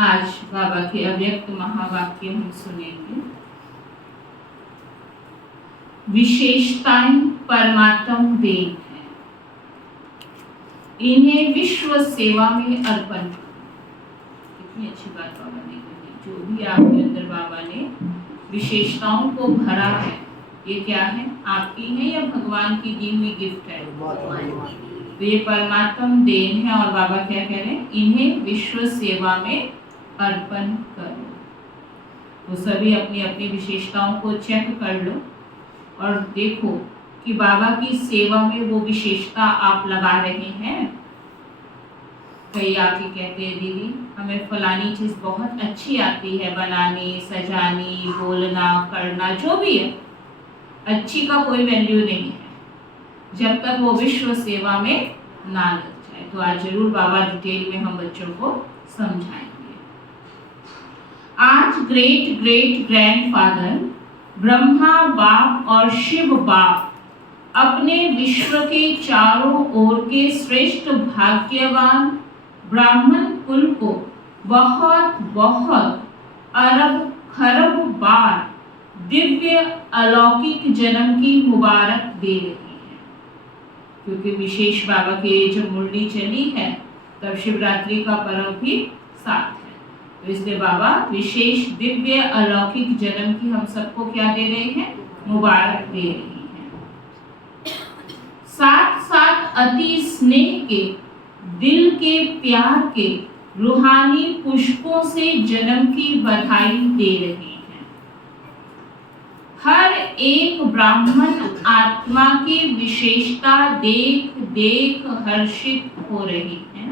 आज बाबा के अव्यक्त महावाक्य हम सुनेंगे। विशेषताएं परमात्म देन है, इन्हें विश्व सेवा में अर्पण करो। कितनी अच्छी बात बाबा ने कही। जो भी आपके अंदर बाबा ने विशेषताओं को भरा है, ये क्या है? आपकी है या भगवान की दी हुई गिफ्ट है? तो ये परमात्म देन है। और बाबा क्या कह रहे हैं? इन्हें विश्व सेवा में अर्पण करो। तो सभी अपनी अपनी विशेषताओं को चेक कर लो और देखो कि बाबा की सेवा में वो विशेषता आप लगा रहे हैं? कई आके कहते हैं दीदी हमें फलानी चीज़ बहुत अच्छी आती है बनानी, सजानी, बोलना, करना, जो भी है, अच्छी का कोई वैल्यू नहीं है जब तक वो विश्व सेवा में ना लग जाए। तो आज जरूर बाबा डिटेल में हम बच्चों को समझाएंगे। आज ग्रेट ग्रेट ग्रैंडफादर ब्रह्मा बाप और शिव बाप अपने विश्व के चारों ओर के श्रेष्ठ भाग्यवान ब्राह्मण कुल को बहुत बहुत अरब खरब बार दिव्य अलौकिक जन्म की मुबारक दे रही है। क्योंकि विशेष बाबा की जब मुरली चली है तब शिवरात्रि का पर्व भी साथ है, तो इसलिए बाबा विशेष दिव्य अलौकिक जन्म की हम सबको क्या दे रहे हैं? मुबारक दे रही हैं। साथ साथ अति स्नेह के, दिल के प्यार के रूहानी पुष्पों से जन्म की बधाई दे रही हैं। हर एक ब्राह्मण आत्मा की विशेषता देख देख हर्षित हो रही है।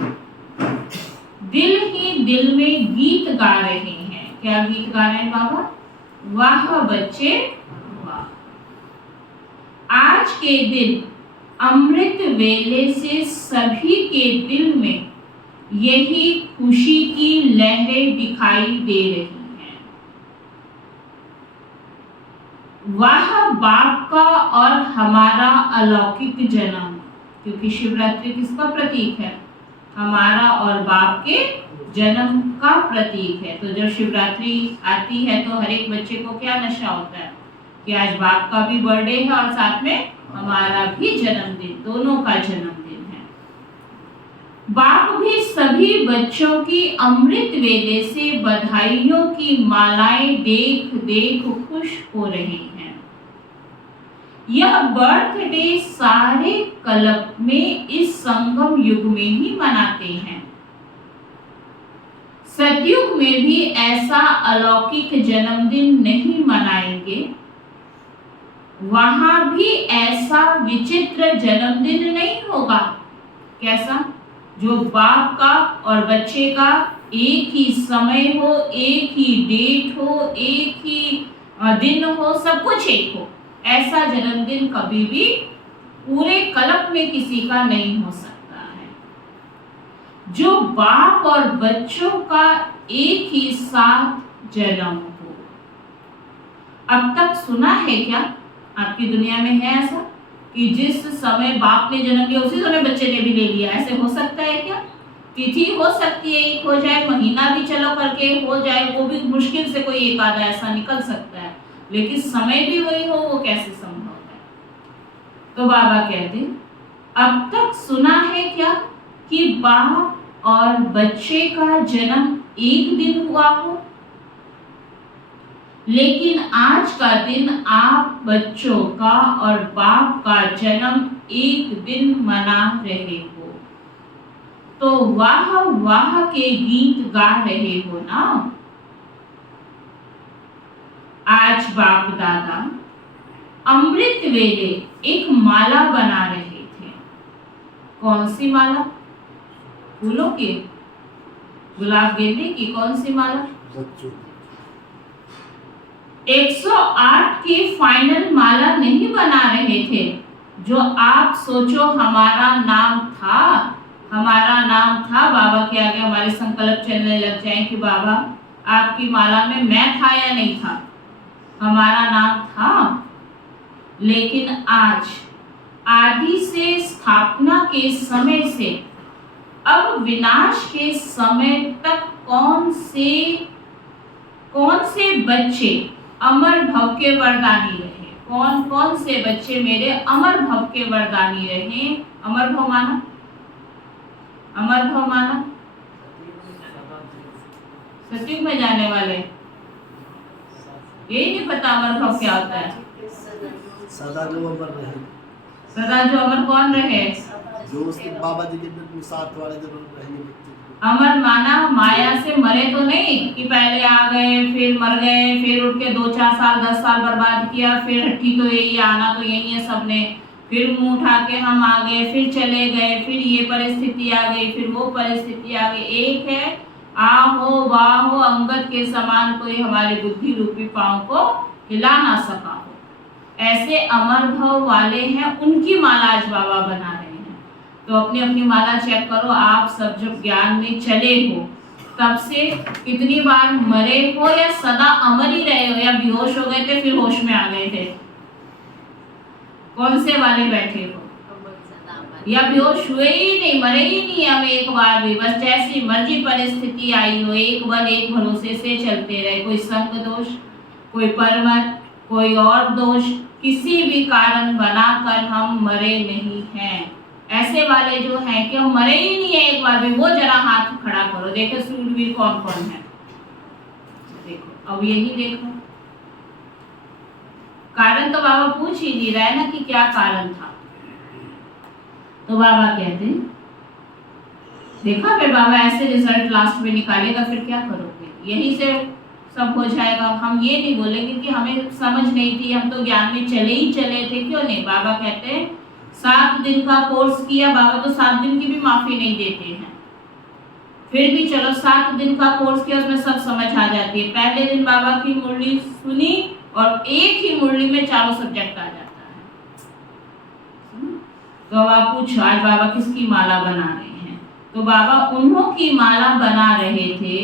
दिल ही दिल में गीत गा रहे हैं। क्या गीत गा रहे हैं बाबा? वाह बच्चे वाह। आज के दिन अमृत वेले से सभी के दिल में यही खुशी की लहरें दिखाई दे रही हैं। वाह बाप का और हमारा अलौकिक जन्म, क्योंकि शिवरात्रि किसका प्रतीक है? हमारा और बाप के जन्म का प्रतीक है। तो जब शिवरात्रि आती है तो हर एक बच्चे को क्या नशा होता है कि आज बाप का भी बर्थडे है और साथ में हमारा भी जन्मदिन, दोनों का जन्मदिन है। बाप भी सभी बच्चों की अमृत वेले से बधाइयों की मालाएं देख देख खुश हो रहे हैं। यह बर्थडे सारे कल्प में इस संगम युग में ही मनाते हैं। सतयुग में भी ऐसा अलौकिक जन्मदिन नहीं मनाएंगे, वहां भी ऐसा विचित्र जन्मदिन नहीं होगा। कैसा? जो बाप का और बच्चे का एक ही समय हो, एक ही डेट हो, एक ही दिन हो, सब कुछ एक हो, ऐसा जन्मदिन कभी भी पूरे कल्प में किसी का नहीं हो सकता है। जो बाप और बच्चों का एक ही साथ जन्म हो। अब तक सुना है क्या आपकी दुनिया में है ऐसा कि जिस समय बाप ने जन्म लिया उसी समय बच्चे ने भी ले लिया? ऐसे हो सकता है क्या? तिथि हो सकती है एक हो जाए, महीना भी चलो करके हो जाए, वो भी मुश्किल से कोई एक आधा ऐसा निकल सकता है, लेकिन समय भी वही हो, वो कैसे संभव है? तो बाबा कहते अब तक सुना है क्या कि बाप और बच्चे का जन्म एक दिन हुआ हो? लेकिन आज का दिन आप बच्चों का और बाप का जन्म एक दिन मना रहे हो, तो वाह वाह के गीत गा रहे हो ना। आज बाप दादा अमृत वेले एक माला बना रहे थे। कौन सी माला? फूलों की, गुलाब गेंदे की? कौन सी माला? 108 की फाइनल माला नहीं बना रहे थे जो आप सोचो हमारा नाम था। हमारा नाम था, बाबा के आगे हमारे संकल्प चलने लग जाए कि बाबा आपकी माला में मैं था या नहीं था, हमारा नाम था। लेकिन आज आदि से स्थापना के समय से अब विनाश के समय तक कौन से बच्चे अमर भव के वरदानी रहे? कौन कौन से बच्चे मेरे अमर भव के वरदानी रहे? अमर भव माना, अमर भव माना सतयुग में जाने वाले, यही नहीं पता अमर भव क्या होता है? सदा को अमर रहे। सदा जो अमर कौन रहे? जो उसके बाबा जी के साथ वाले जो रहेंगे व्यक्ति। अमर माना माया से मरे तो नहीं कि पहले आ गए फिर मर गए फिर उठ के 2-4 साल 10 साल बर्बाद किया फिर हट्टी तो यही आना तो यही है सबने, फिर मुंह उठा के हम आ गए फिर चले गए फिर ये परिस्थिति आ गई फिर वो परिस्थिति आ गई। एक है आहो वाहो अंगद के समान कोई हमारे बुद्धि रूपी पांव को हिला ना सका हो, ऐसे अमर भाव वाले हैं, उनकी माला आज बाबा बना रहे हैं। तो अपनी अपनी माला चेक करो, आप सब जब ज्ञान में चले हो तब से कितनी बार मरे हो या सदा अमर ही रहे हो या बेहोश हो गए थे फिर होश में आ गए थे? कौन से वाले बैठे हो? या बेहोश हुए ही नहीं, मरे ही नहीं हम एक बार भी, बस जैसी मर्जी परिस्थिति आई हो एक बार एक भरोसे से चलते रहे। कोई संग दोष, कोई परमत, कोई और दोष, किसी भी कारण बनाकर हम मरे नहीं हैं। ऐसे वाले जो हैं कि हम मरे ही नहीं है एक बार भी, वो जरा हाथ खड़ा करो, देखो सूरवीर कौन कौन है। देखो अब यही देखो, कारण तो बाबा पूछ ही नहीं रहे ना कि क्या कारण था। तो बाबा कहते हैं देखा, फिर बाबा ऐसे रिजल्ट लास्ट में निकालेगा, फिर क्या करोगे? यही से सब हो जाएगा। हम ये नहीं बोलेंगे कि हमें समझ नहीं थी, हम तो ज्ञान में चले ही चले थे, क्यों नहीं। बाबा कहते हैं 7 दिन का कोर्स किया, बाबा तो 7 दिन की भी माफी नहीं देते हैं, फिर भी चलो 7 दिन का कोर्स किया, उसमें सब समझ आ जाती है। पहले दिन बाबा की मुरली सुनी और एक ही मुरली में चारों सब्जेक्ट आ जाता है। तो आप पूछो आज बाबा किसकी माला बना रहे हैं? तो बाबा उन्हों की माला बना रहे थे।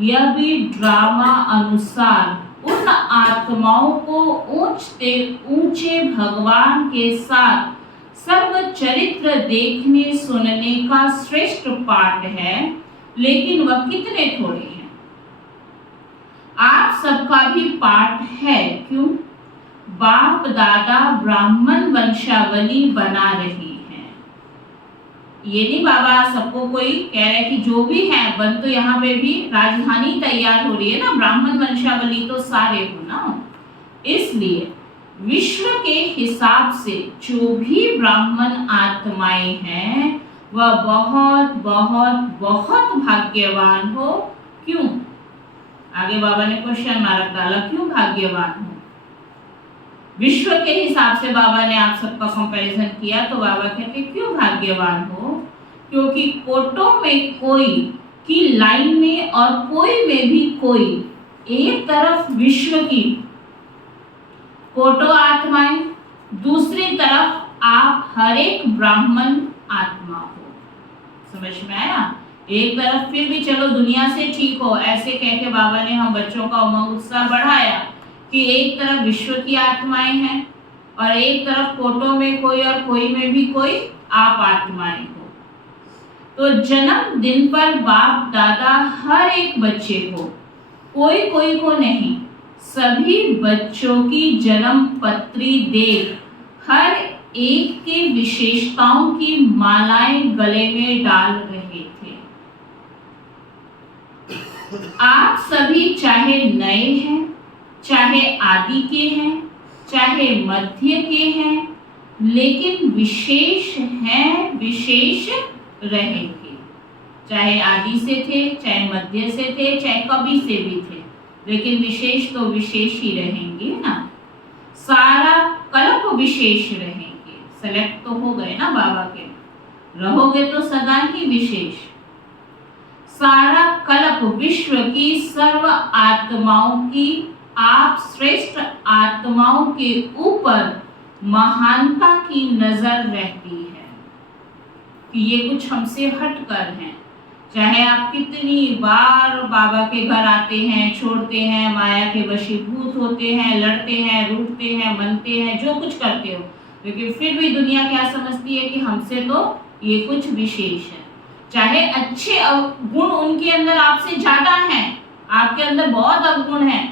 यह भी ड्रामा अनुसार उन आत्माओं को ऊंचे भगवान के साथ सर्व चरित्र देखने सुनने का श्रेष्ठ पाठ है, लेकिन वह कितने थोड़े हैं। आप सबका भी पाठ है, क्यों? बाप दादा ब्राह्मण वंशावली बना रही हैं। ये नहीं बाबा सबको कोई कह रहे कि जो भी है बन, तो यहाँ पे भी राजधानी तैयार हो रही है ना, ब्राह्मण वंशावली तो सारे हो ना। इसलिए विश्व के हिसाब से जो भी ब्राह्मण आत्माएं हैं वह बहुत बहुत बहुत भाग्यवान हो। क्यों? आगे बाबा ने क्वेश्चन मार्क डाला, क्यों भाग्यवान हो? विश्व के हिसाब से बाबा ने आप सबका कंपैरिजन किया, तो बाबा कहते क्यों भाग्यवान हो? क्योंकि कोटों में कोई की लाइन में और कोई में भी कोई, एक तरफ विश्व की कोटो आत्माएं, दूसरी तरफ आप हर एक ब्राह्मण आत्मा हो। समझ में आया? एक तरफ फिर भी चलो दुनिया से ठीक हो, ऐसे कह के बाबा ने हम बच्चों का उमंग उत्साह बढ़ाया कि एक तरफ विश्व की आत्माएं हैं और एक तरफ कोटों में कोई और कोई में भी कोई आप आत्माएं हो। तो जन्म दिन पर बाप दादा हर एक बच्चे को, कोई कोई को नहीं, सभी बच्चों की जन्म पत्री देख हर एक के विशेषताओं की मालाएं गले में डाल रहे थे। आप सभी चाहे नए हैं, चाहे आदि के हैं, चाहे मध्य के हैं, लेकिन विशेष हैं, विशेष रहेंगे। चाहे आदि से थे, चाहे मध्य से थे, चाहे कभी से भी थे, लेकिन विशेष तो विशेष ही रहेंगे ना। सारा कल्प विशेष रहेंगे। सेलेक्ट तो हो गए ना बाबा के, रहोगे तो सदा ही विशेष। सारा कल्प विश्व की सर्व आत्माओं की आप श्रेष्ठ आत्माओं के ऊपर महानता की नजर रहती है कि ये कुछ हमसे हटकर हैं। चाहे आप कितनी बार बाबा के घर आते हैं, छोड़ते हैं, माया के वशीभूत होते हैं, लड़ते हैं, रूठते हैं, मनते हैं, जो कुछ करते हो, लेकिन फिर भी दुनिया क्या समझती है कि हमसे तो ये कुछ विशेष है। चाहे अच्छे गुण उनके अंदर आपसे ज्यादा हैं, आपके अंदर बहुत अवगुण हैं,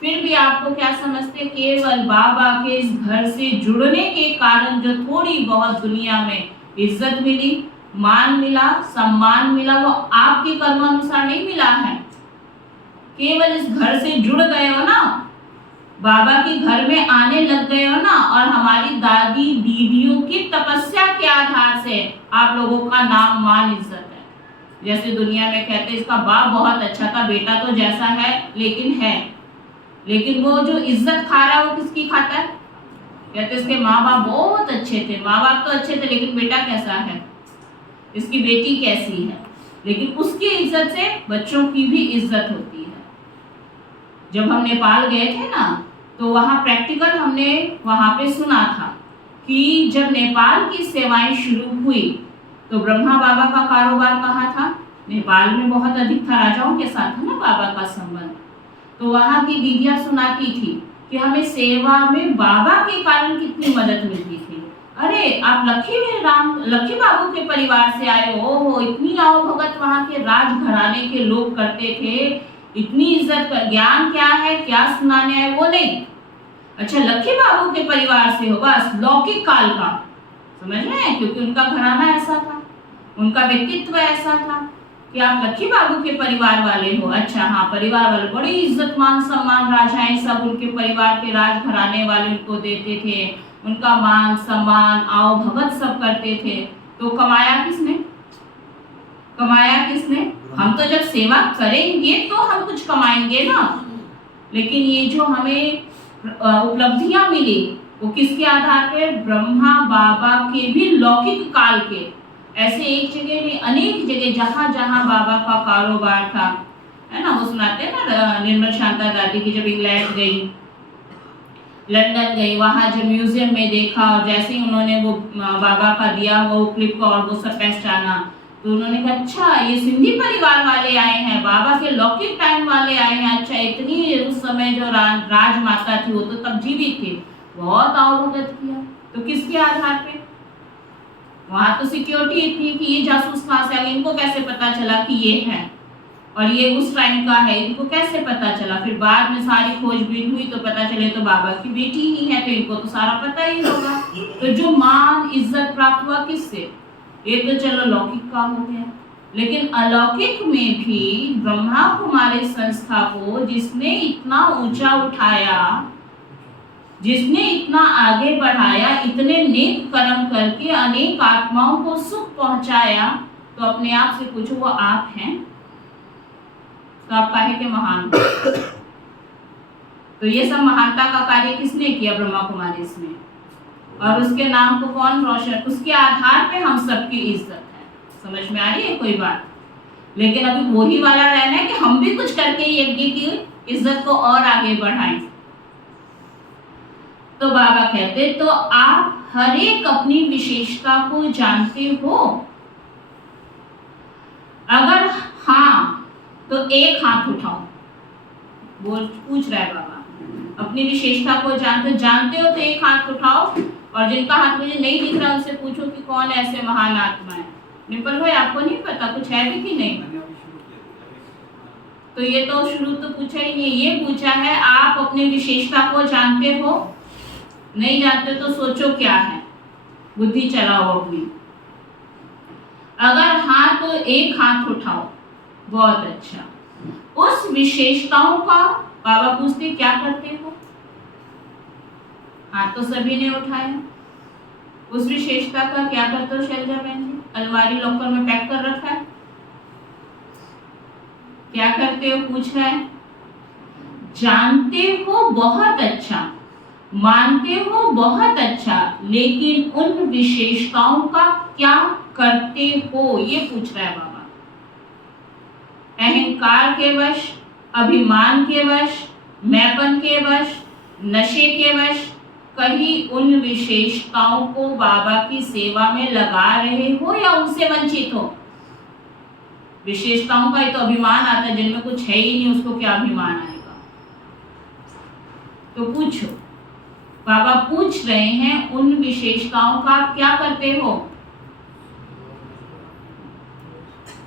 फिर भी आपको क्या समझते, केवल बाबा के इस घर से जुड़ने के कारण जो थोड़ी बहुत दुनिया में इज्जत मिली, मान मिला, सम्मान मिला, वो आपके कर्मानुसार नहीं मिला है। केवल इस घर से जुड़ गए हो ना, बाबा के घर में आने लग गए हो ना, और हमारी दादी दीदियों की तपस्या के आधार से आप लोगों का नाम मान इज्जत है। जैसे दुनिया में कहते इसका बाप बहुत अच्छा था, बेटा तो जैसा है लेकिन वो जो इज्जत खा रहा है वो किसकी खाता है? कहते इसके माँ बाप बहुत अच्छे थे, माँ बाप तो अच्छे थे लेकिन बेटा कैसा है, इसकी बेटी कैसी है। लेकिन उसकी इज्जत से बच्चों की भी इज्जत होती है। जब हम नेपाल गए थे ना, तो वहाँ प्रैक्टिकल हमने वहाँ पे सुना था कि जब नेपाल की सेवाएं शुरू हुई तो ब्रह्मा बाबा का कारोबार कहाँ था? नेपाल में बहुत अधिक था, राजाओं के साथ था ना बाबा का संबंध। तो वहाँ की दीदियाँ सुनाती थी कि हमें सेवा में बाबा के कारण कितनी मदद मिलती थी। अरे आप लक्की बाबू के परिवार से आए हो, इतनी आओ भगत वहाँ के राजघराने के लोग करते थे, इतनी इज्जत का ज्ञान क्या है, क्या सुनाने आए वो नहीं। अच्छा लक्की बाबू के परिवार से हो, बस लौकिक काल का, समझ रहे हैं, क्योंकि उनका घराना ऐसा था, उनका व्यक्तित्व ऐसा था कि आप लक्की बाबू के परिवार वाले हो। अच्छा हाँ, परिवार वाले, बड़ी इज्जत मान सम्मान, राजाएं सब उनके परिवार के राजघराने वाले उनको देते थे, उनका मान सम्मान आओ भगत सब करते थे। तो कमाया किसने? हम तो जब सेवा करेंगे तो हम कुछ कमाएंगे ना। लेकिन ये जो हमें उपलब्धियां मिली वो किसके आधार पे? ब्रह्मा बाबा के भी लौकिक काल के। ऐसे एक जगह नहीं, अनेक जगह जहाँ जहाँ बाबा का कारोबार था, है ना, वो सुनाते हैं ना निर्मल शांता दादी की जब इंग्लैंड गई, लंदन गई, वहाँ जब म्यूजियम में देखा और जैसे ही उन्होंने वो बाबा का दिया वो क्लिप को और वो सब पहचाना, तो उन्होंने कहा अच्छा ये सिंधी परिवार वाले आए हैं, बाबा के लौकिक टाइम वाले आए हैं। अच्छा इतनी उस समय जो राजमाता थी वो तो तब जीवित थी, बहुत आवभगत किया। तो किसके आधार पे? वहाँ तो सिक्योरिटी इतनी कि ये जासूस कहाँ से आ गए, इनको कैसे पता चला कि ये है और ये उस टाइम का है, इनको कैसे पता चला? फिर बाद में सारी खोजबीन हुई तो पता चले तो बाबा की बेटी ही है, तो इनको तो सारा पता ही होगा। तो जो मान इज्जत प्राप्त हुआ किससे? ये तो चलो लौकिक का हो गया, लेकिन अलौकिक में भी ब्रह्मा कुमारी संस्था को जिसने इतना ऊंचा उठाया, जिसने इतना आगे बढ़ाया, इतने नेक कर्म करके अनेक आत्माओं को सुख पहुंचाया, तो अपने आप से पूछो वो आप हैं? तो आप काहे के महान? तो ये सब महानता का कार्य किसने किया? ब्रह्मा कुमारी इसमें, और उसके नाम को कौन रोशन, उसके आधार पे हम सबकी इज्जत है। समझ में आ रही है कोई बात? लेकिन अभी वही वाला रहना है कि हम भी कुछ करके यज्ञ की इज्जत को और आगे बढ़ाएं। तो बाबा कहते तो आप हर एक अपनी विशेषता को जानते हो? अगर हाँ तो एक हाथ उठाओ। बोल पूछ रहा है बाबा, अपनी विशेषता को जानते हो तो एक हाथ उठाओ, और जिनका हाथ मुझे नहीं दिख रहा उनसे पूछो कि कौन ऐसे महान आत्मा है। निपल भाई आपको नहीं पता कुछ है भी कि नहीं? तो ये तो शुरू तो पूछा ही नहीं, ये पूछा है आप अपनी विशेषता को जानते हो? नहीं जानते तो सोचो क्या है, बुद्धि चलाओ अपनी। अगर हाँ तो एक हाथ उठाओ। बहुत अच्छा। उस विशेषताओं का बाबा पूछते क्या करते हो? हाथ तो सभी ने उठाया। उस विशेषता का क्या करते हो शैलजा बहन जी? अलमारी लॉकर में पैक कर रखा है, क्या करते हो पूछ रहा है। जानते हो बहुत अच्छा, मानते हो बहुत अच्छा, लेकिन उन विशेषताओं का क्या करते हो ये पूछ रहा है बाबा। अहंकार के वश, अभिमान के वश, मैपन के वश, नशे के वश कहीं उन विशेषताओं को बाबा की सेवा में लगा रहे हो या उनसे वंचित हो? विशेषताओं का ही तो अभिमान आता है, जिनमें कुछ है ही नहीं उसको क्या अभिमान आएगा? तो पूछो, बाबा पूछ रहे हैं उन विशेषताओं का क्या करते हो?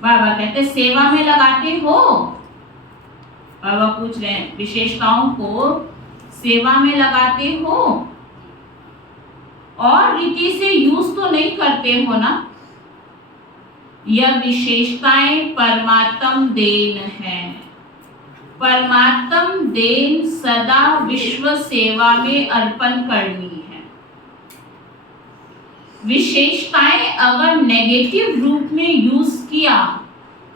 बाबा कहते सेवा में लगाते हो। बाबा पूछ रहे हैं विशेषताओं को सेवा में लगाते हो और रीति से यूज तो नहीं करते हो ना? यह विशेषताएं परमात्म देन है। परमात्म देन सदा विश्व सेवा में अर्पण करनी है। विशेषताएं अगर नेगेटिव रूप में यूज किया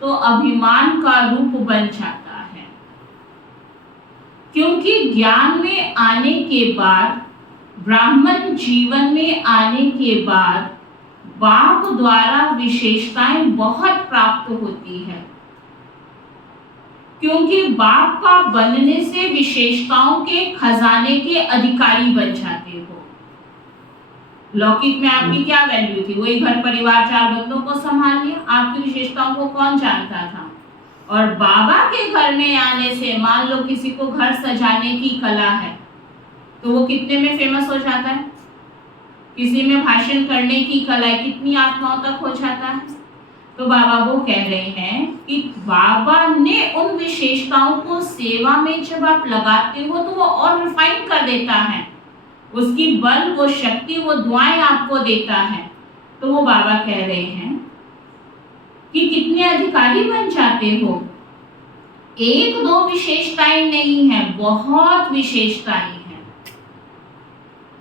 तो अभिमान का रूप बन जाता है, क्योंकि ज्ञान में आने के बाद, ब्राह्मण जीवन में आने के बाद बाप द्वारा विशेषताएं बहुत प्राप्त होती है, क्योंकि बाप का बनने से विशेषताओं के खजाने के अधिकारी बन जाते हो। लौकिक में आपकी क्या वैल्यू थी? वही घर परिवार 4 बंदों को संभाल लिया, आपकी विशेषताओं को कौन जानता था? और बाबा के घर में आने से मान लो किसी को घर सजाने की कला है तो वो कितने में फेमस हो जाता है? किसी में भाषण करने की कला है, कितनी आत्माओं तक हो जाता है? तो बाबा वो कह रहे हैं कि बाबा ने उन विशेषताओं को सेवा में जब आप लगाते हो तो वो और रिफाइन कर देता है, उसकी बल, वो शक्ति, वो दुआएं आपको देता है। तो वो बाबा कह रहे हैं कि कितने अधिकारी बन जाते हो। 1-2 विशेषताएं नहीं है, बहुत विशेषताएं हैं,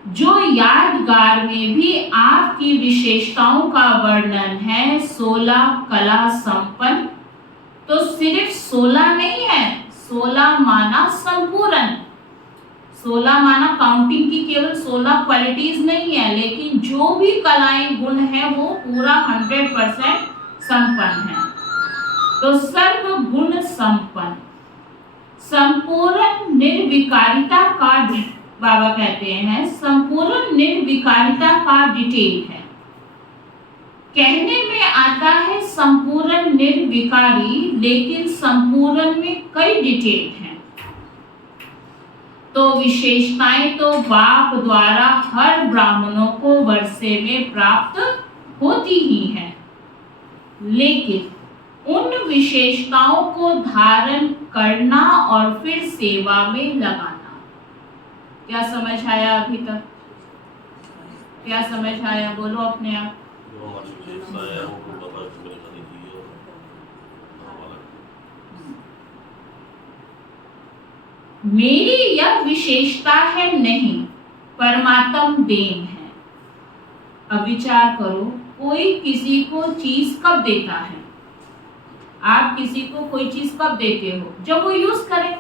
जो यादगार में भी आपकी विशेषताओं का वर्णन है। 16 कला संपन्न, तो सिर्फ 16 नहीं है, 16 माना संपूर्ण। 16 माना काउंटिंग की केवल 16 क्वालिटीज नहीं है, लेकिन जो भी कलाएं गुण है वो पूरा 100% संपन्न है। तो सर्व गुण संपन्न, संपूर्ण निर्विकारिता का, बाबा कहते हैं संपूर्ण निर्विकारिता का डिटेल है। कहने में आता है संपूर्ण निर्विकारी, लेकिन संपूर्ण में कई डिटेल हैं। तो विशेषताएं तो बाप द्वारा हर ब्राह्मणों को वर्षे में प्राप्त होती ही हैं, लेकिन उन विशेषताओं को धारण करना और फिर सेवा में लगाना। क्या समझ आया अभी तक? क्या समझ आया? बोलो अपने आप। मेरी यह विशेषता है नहीं, परमात्म देन है। अब विचार करो, कोई किसी को चीज कब देता है? आप किसी को कोई चीज कब देते हो? जब वो यूज करे।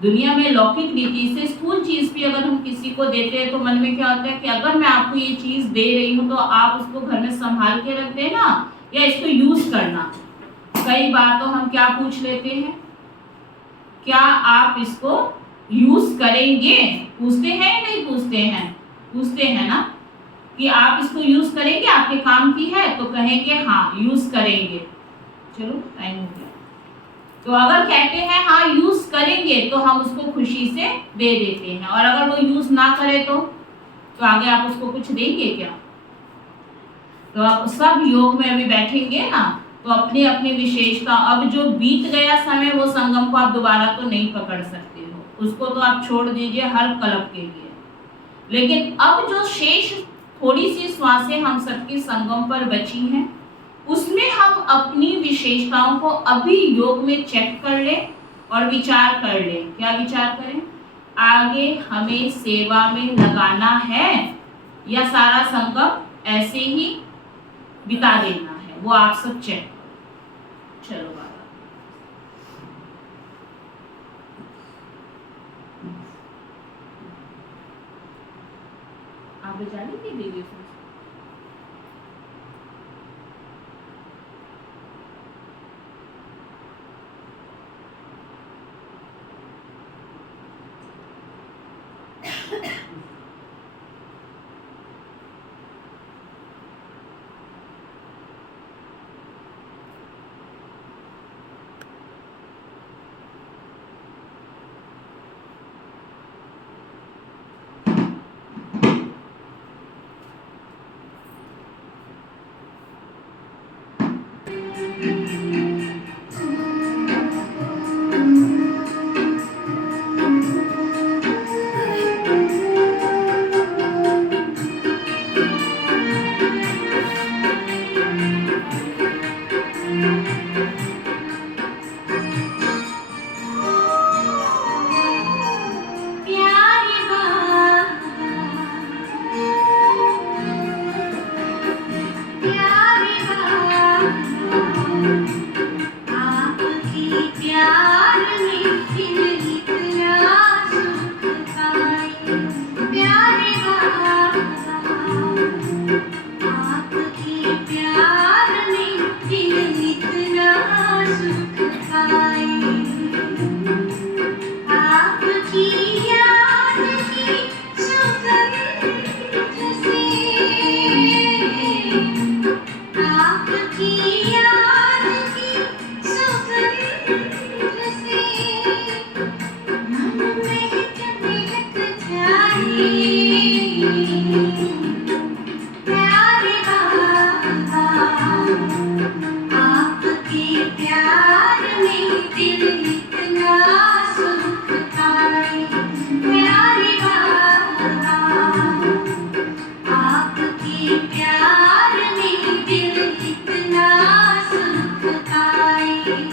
दुनिया में लौकिक रीति से स्थूल चीज भी अगर हम किसी को देते हैं तो मन में क्या होता है कि अगर मैं आपको ये चीज दे रही हूँ तो आप उसको घर में संभाल के रख देना या इसको यूज करना। कई बार तो हम क्या पूछ लेते हैं, क्या आप इसको यूज करेंगे? पूछते हैं या नहीं पूछते हैं? पूछते हैं ना, कि आप इसको यूज करेंगे, आपके काम की है? तो कहेंगे हाँ यूज करेंगे। चलो टाइम हो गया। तो अगर कहते हैं हाँ यूज करेंगे तो हम उसको खुशी से दे देते हैं, और अगर वो यूज ना करे तो आगे आप उसको कुछ देंगे क्या? तो आप सब योग में अभी बैठेंगे ना, तो अपनी अपनी विशेषता, अब जो बीत गया समय वो संगम को आप दोबारा तो नहीं पकड़ सकते हो, उसको तो आप छोड़ दीजिए हर कल्प के लिए। लेकिन अब जो शेष थोड़ी सी श्वासें हम सबके संगम पर बची हैं, उसमें हम अपनी विशेषताओं को अभी योग में चेक कर लें और विचार कर लें। क्या विचार करें? आगे हमें सेवा में लगाना है या सारा संगम ऐसे ही बिता देना है? वो आप सब चेक करो। चलो बाबा, आप बजा लीजिए दीदी से। आपके प्यार में दिल इतना सुख पाए।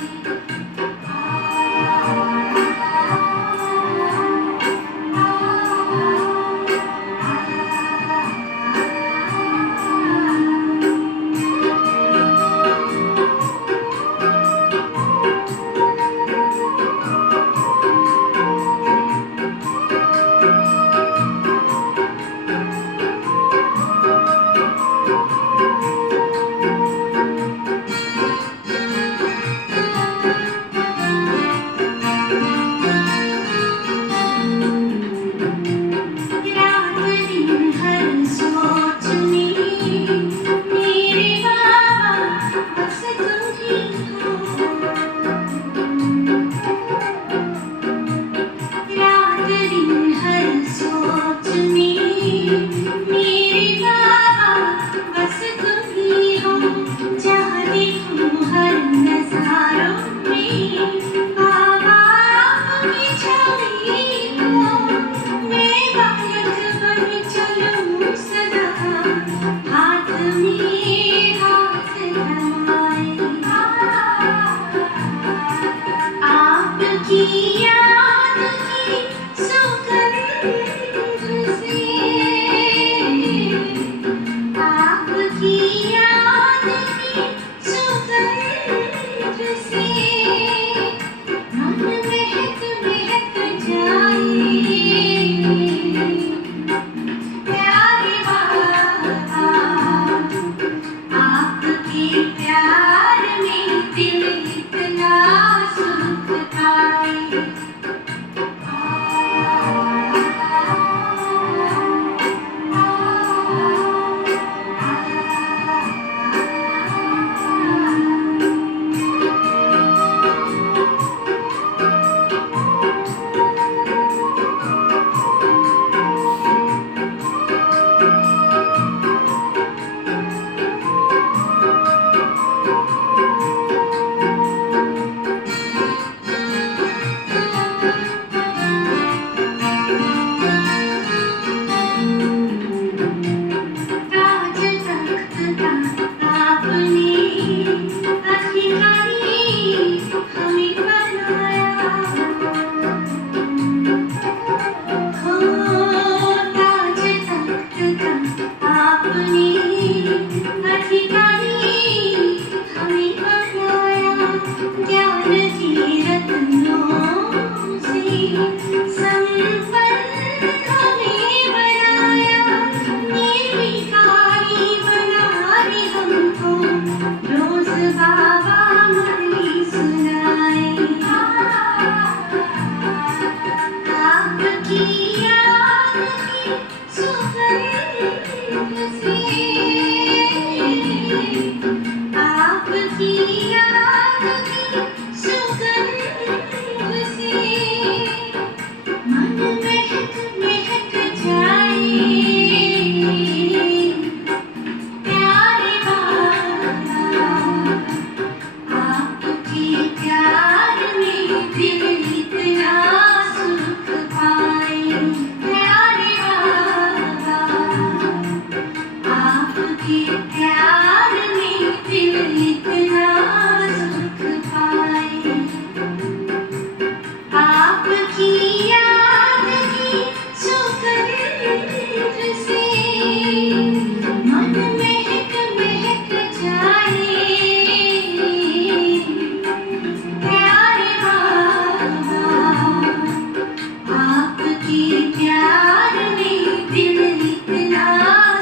प्यार में दिल इतना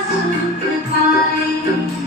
सुख पाए।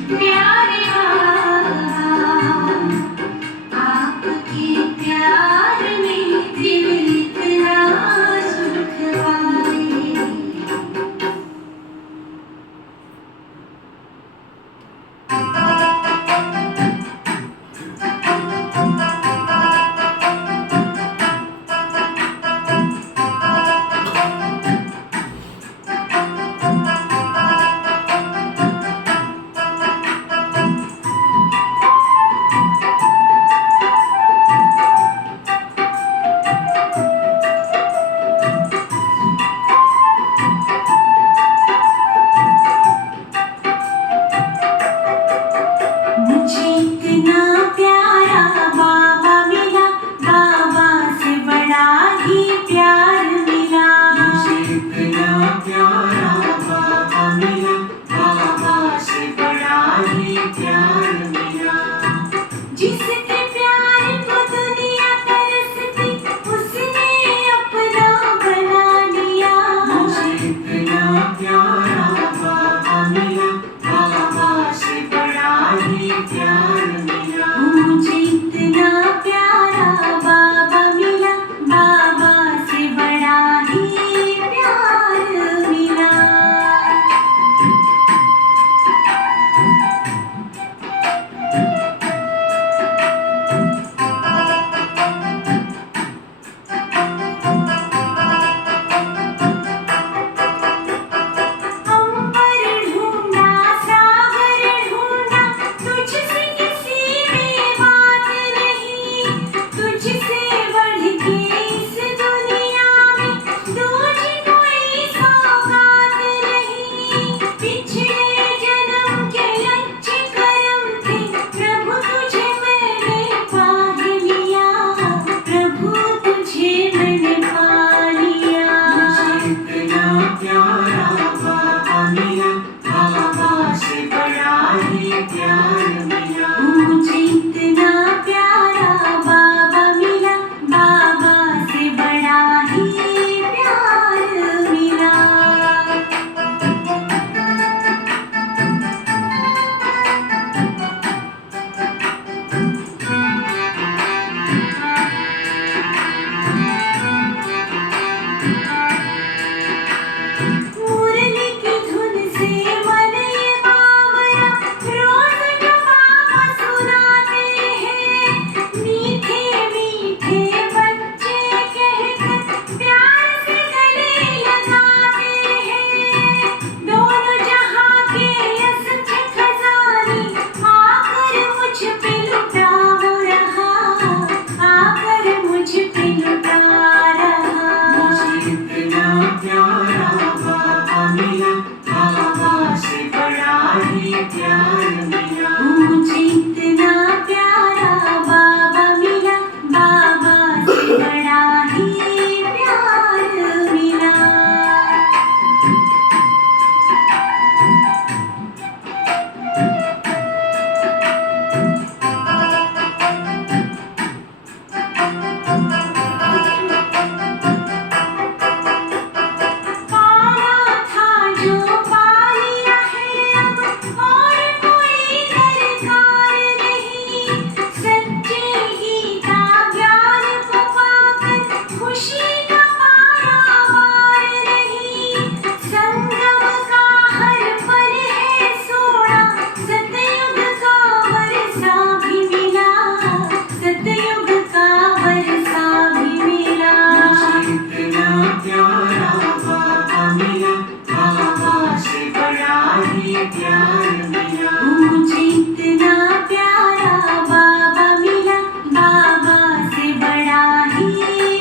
प्यार मिला, मुझे इतना प्यारा बाबा मिला, बाबा से बड़ा ही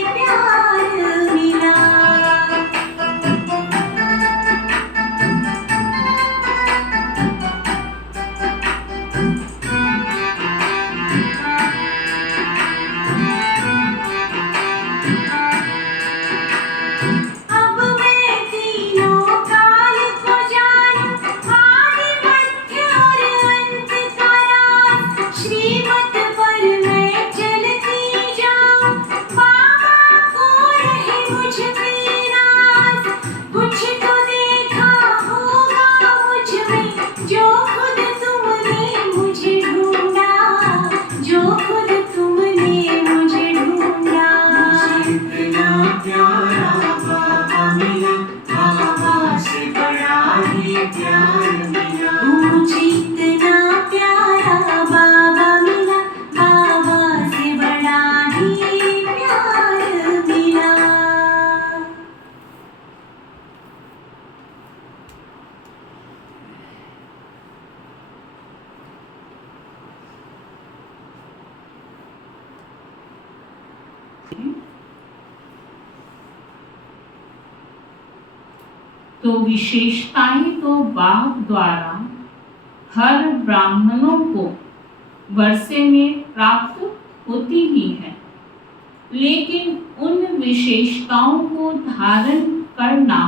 प्यार मिला। अब मैं तीनों काल को जानूं, आदि मध्य और अंत का राज, श्रीमत पर मैं चलती जाऊं, बाबा को रहे मुझ पे नाज। कुछ तो देखा होगा मुझ में, जो खुद तुमने मुझे ढूंढा, जो खुद तुमने मुझे ढूंढा। इतना प्यारा बाबा मिला, बाबा से बड़ा ही प्यार मिला, मुझे इतना प्यारा बाबा मिला, बाबा से बड़ा ही प्यार मिला। तो विशेषताएं तो बाप द्वारा हर ब्राह्मणों को वर्षे में प्राप्त होती ही है, लेकिन उन विशेषताओं को धारण करना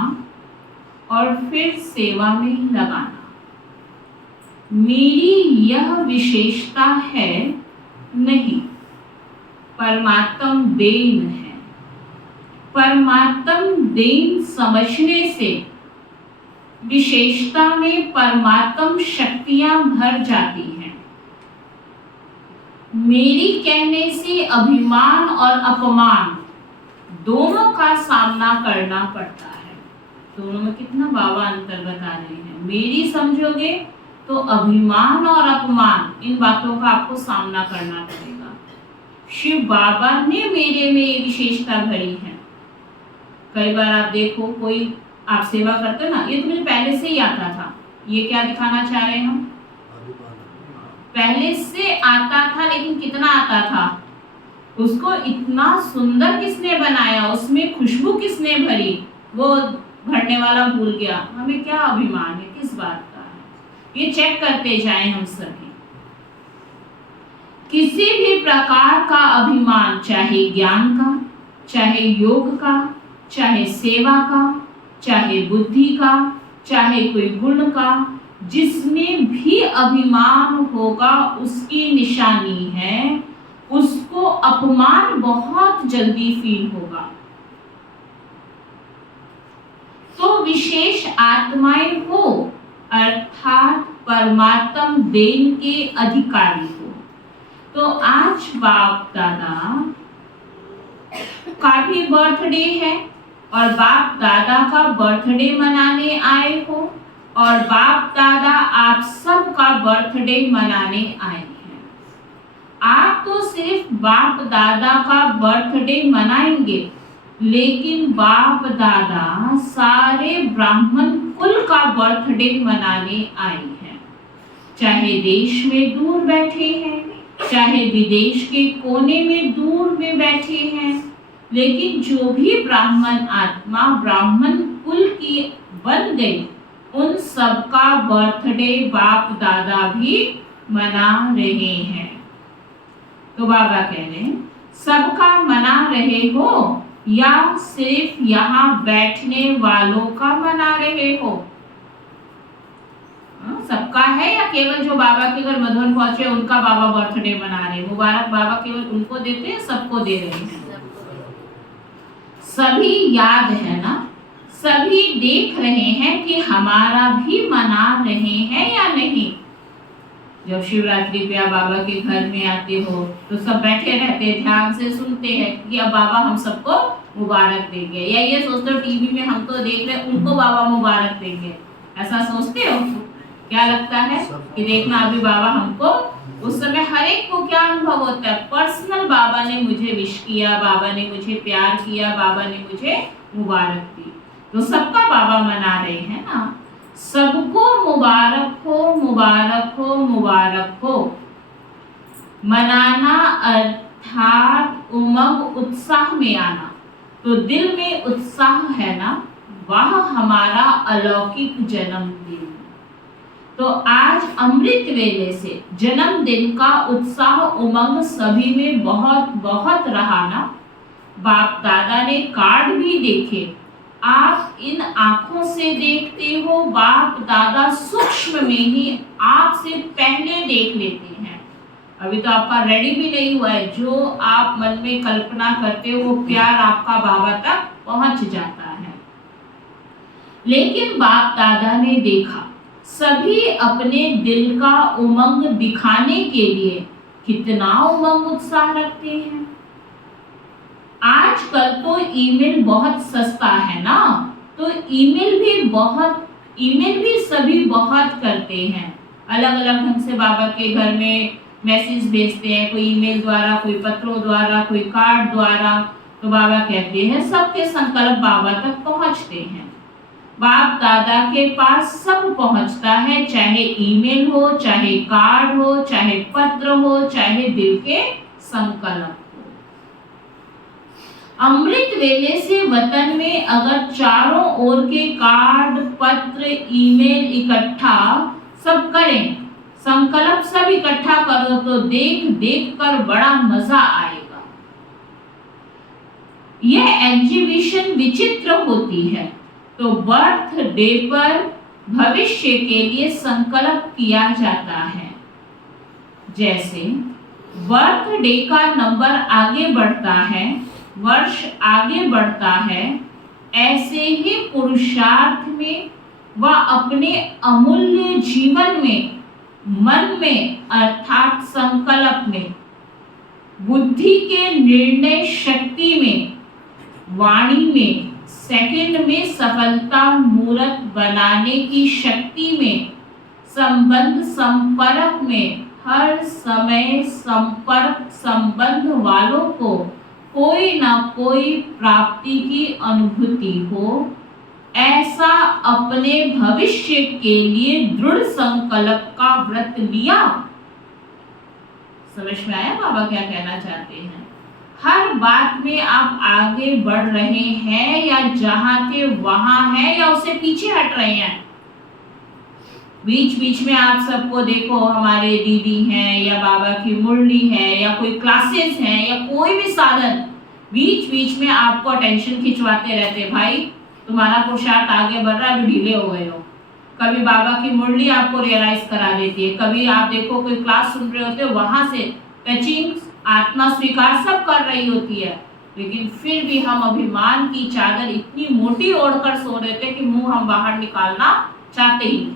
और फिर सेवा में लगाना मेरी यह विशेषता है नहीं, परमात्म देन है। परमात्म देन समझने से विशेषता में परमात्म शक्तियां भर जाती हैं। मेरी कहने से अभिमान और अपमान दोनों का सामना करना पड़ता है। दोनों में कितना बाबा अंतर बता रहे हैं। मेरी समझोगे तो अभिमान और अपमान, इन बातों का आपको सामना करना पड़ेगा। शिव बाबा ने मेरे में ये विशेषता भरी है। कई बार आप देखो, कोई आप सेवा करते ना, ये तो मुझे पहले से ही आता था। ये क्या दिखाना चाह रहे हैं हम? पहले से आता था, लेकिन कितना आता था? उसको इतना सुंदर किसने बनाया, उसमें खुशबू किसने भरी, वो भरने वाला भूल गया। हमें क्या अभिमान है, किस बात का है? ये चेक करते जाएं हम सभी। किसी भी प्रकार का अभिमान, चाहे ज्ञान का, चाहे योग का, चाहे सेवा का, चाहे बुद्धि का, चाहे कोई गुण का, जिसमें भी अभिमान होगा उसकी निशानी है, उसको अपमान बहुत जल्दी फील होगा। तो विशेष आत्माएं हो, अर्थात परमात्म देन के अधिकारी हो। तो आज बाप दादा का भी बर्थडे है और बाप दादा का बर्थडे मनाने आए हो, और बाप दादा आप सब का बर्थडे मनाने आए हैं। आप तो सिर्फ बाप दादा का बर्थडे मनाएंगे, लेकिन बाप दादा सारे ब्राह्मण कुल का बर्थडे मनाने आए हैं। चाहे देश में दूर बैठे हैं, चाहे विदेश के कोने में दूर में बैठे हैं, लेकिन जो भी ब्राह्मण आत्मा ब्राह्मण कुल की बन गई, उन सबका बर्थडे बाप दादा भी मना रहे हैं। तो बाबा कह रहे हैं, सबका मना रहे हो या सिर्फ यहाँ बैठने वालों का मना रहे हो? सबका है या केवल जो बाबा के घर मधुबन पहुंचे उनका बाबा बर्थडे मना रहे? मुबारक बाबा केवल उनको देते हैं, सबको दे रहे हैं? सभी याद है ना, सभी देख रहे हैं कि हमारा भी मना रहे हैं या नहीं। जब शिवरात्रि पे आप बाबा के घर में आते हो तो सब बैठे रहते, ध्यान से सुनते हैं कि अब बाबा हम सबको मुबारक देंगे, या ये सोचते हो टीवी में हम तो देख रहे उनको बाबा मुबारक देंगे, ऐसा सोचते हो? क्या लगता है कि देखना अभी बाबा हमको, उस समय हर एक को क्या अनुभव होता है, पर्सनल बाबा ने मुझे विश किया, बाबा ने मुझे प्यार किया, बाबा ने मुझे मुबारक दी। तो सबका बाबा मना रहे हैं ना। सबको मुबारक हो, मुबारक हो, मुबारक हो। मनाना अर्थात उमंग उत्साह में आना। तो दिल में उत्साह है ना, वह हमारा अलौकिक जन्मदिन। तो आज अमृत वेले से जन्मदिन का उत्साह उमंग सभी में बहुत बहुत रहा ना। बाप दादा ने कार्ड भी देखे, आप इन आंखों से देखते हो, बाप दादा सूक्ष्म में ही आपसे पहले देख लेते हैं। अभी तो आपका रेडी भी नहीं हुआ है, जो आप मन में कल्पना करते हो वो प्यार आपका बाबा तक पहुंच जाता है। लेकिन बाप दादा ने देखा सभी अपने दिल का उमंग दिखाने के लिए कितना उमंग उत्साह रखते हैं। आजकल तो ईमेल बहुत सस्ता है ना, तो ईमेल भी सभी बहुत करते हैं। अलग अलग ढंग से बाबा के घर में मैसेज भेजते हैं, कोई ईमेल द्वारा, कोई पत्रों द्वारा, कोई कार्ड द्वारा। तो बाबा कहते हैं सबके संकल्प बाबा तक पहुंचते हैं। बाप दादा के पास सब पहुंचता है, चाहे ईमेल हो, चाहे कार्ड हो, चाहे पत्र हो, चाहे दिल के संकल्प हो। अमृत वेले से वतन में अगर चारों ओर के कार्ड, पत्र, ईमेल इकट्ठा सब करें, संकल्प सब इकट्ठा करो, तो देख देख कर बड़ा मजा आएगा। यह एग्जीबिशन विचित्र होती है। तो बर्थडे पर भविष्य के लिए संकल्प किया जाता है। जैसे बर्थडे का नंबर आगे बढ़ता है, वर्ष आगे बढ़ता है, ऐसे ही पुरुषार्थ में व अपने अमूल्य जीवन में, मन में अर्थात संकल्प में, बुद्धि के निर्णय शक्ति में, वाणी में, सेकंड में सफलता मूर्त बनाने की शक्ति में, संबंध संपर्क में, हर समय संपर्क संबंध वालों को कोई ना कोई प्राप्ति की अनुभूति हो, ऐसा अपने भविष्य के लिए दृढ़ संकल्प का व्रत लिया। समझ में आया बाबा क्या कहना चाहते हैं? हर बात में आप आगे बढ़ रहे हैं या जहां के वहां हैं या उससे पीछे हट रहे हैं। बीच बीच में आप सबको देखो, हमारे दीदी हैं या बाबा की मुरली है या कोई क्लासेस हैं या कोई भी साधन, बीच बीच में आपको अटेंशन खिंचवाते रहते, भाई तुम्हारा पुरुषार्थ आगे बढ़ रहा है, अभी ढीले हो गए हो। कभी बाबा की मुरली आपको रियलाइज करा देती है, कभी आप देखो कोई क्लास सुन रहे होते हो, वहां से टचिंग, आत्मा स्वीकार सब कर रही होती है, लेकिन फिर भी हम अभिमान की चादर इतनी मोटी ओढ़कर सो रहे थे कि मुंह हम बाहर निकालना चाहते ही।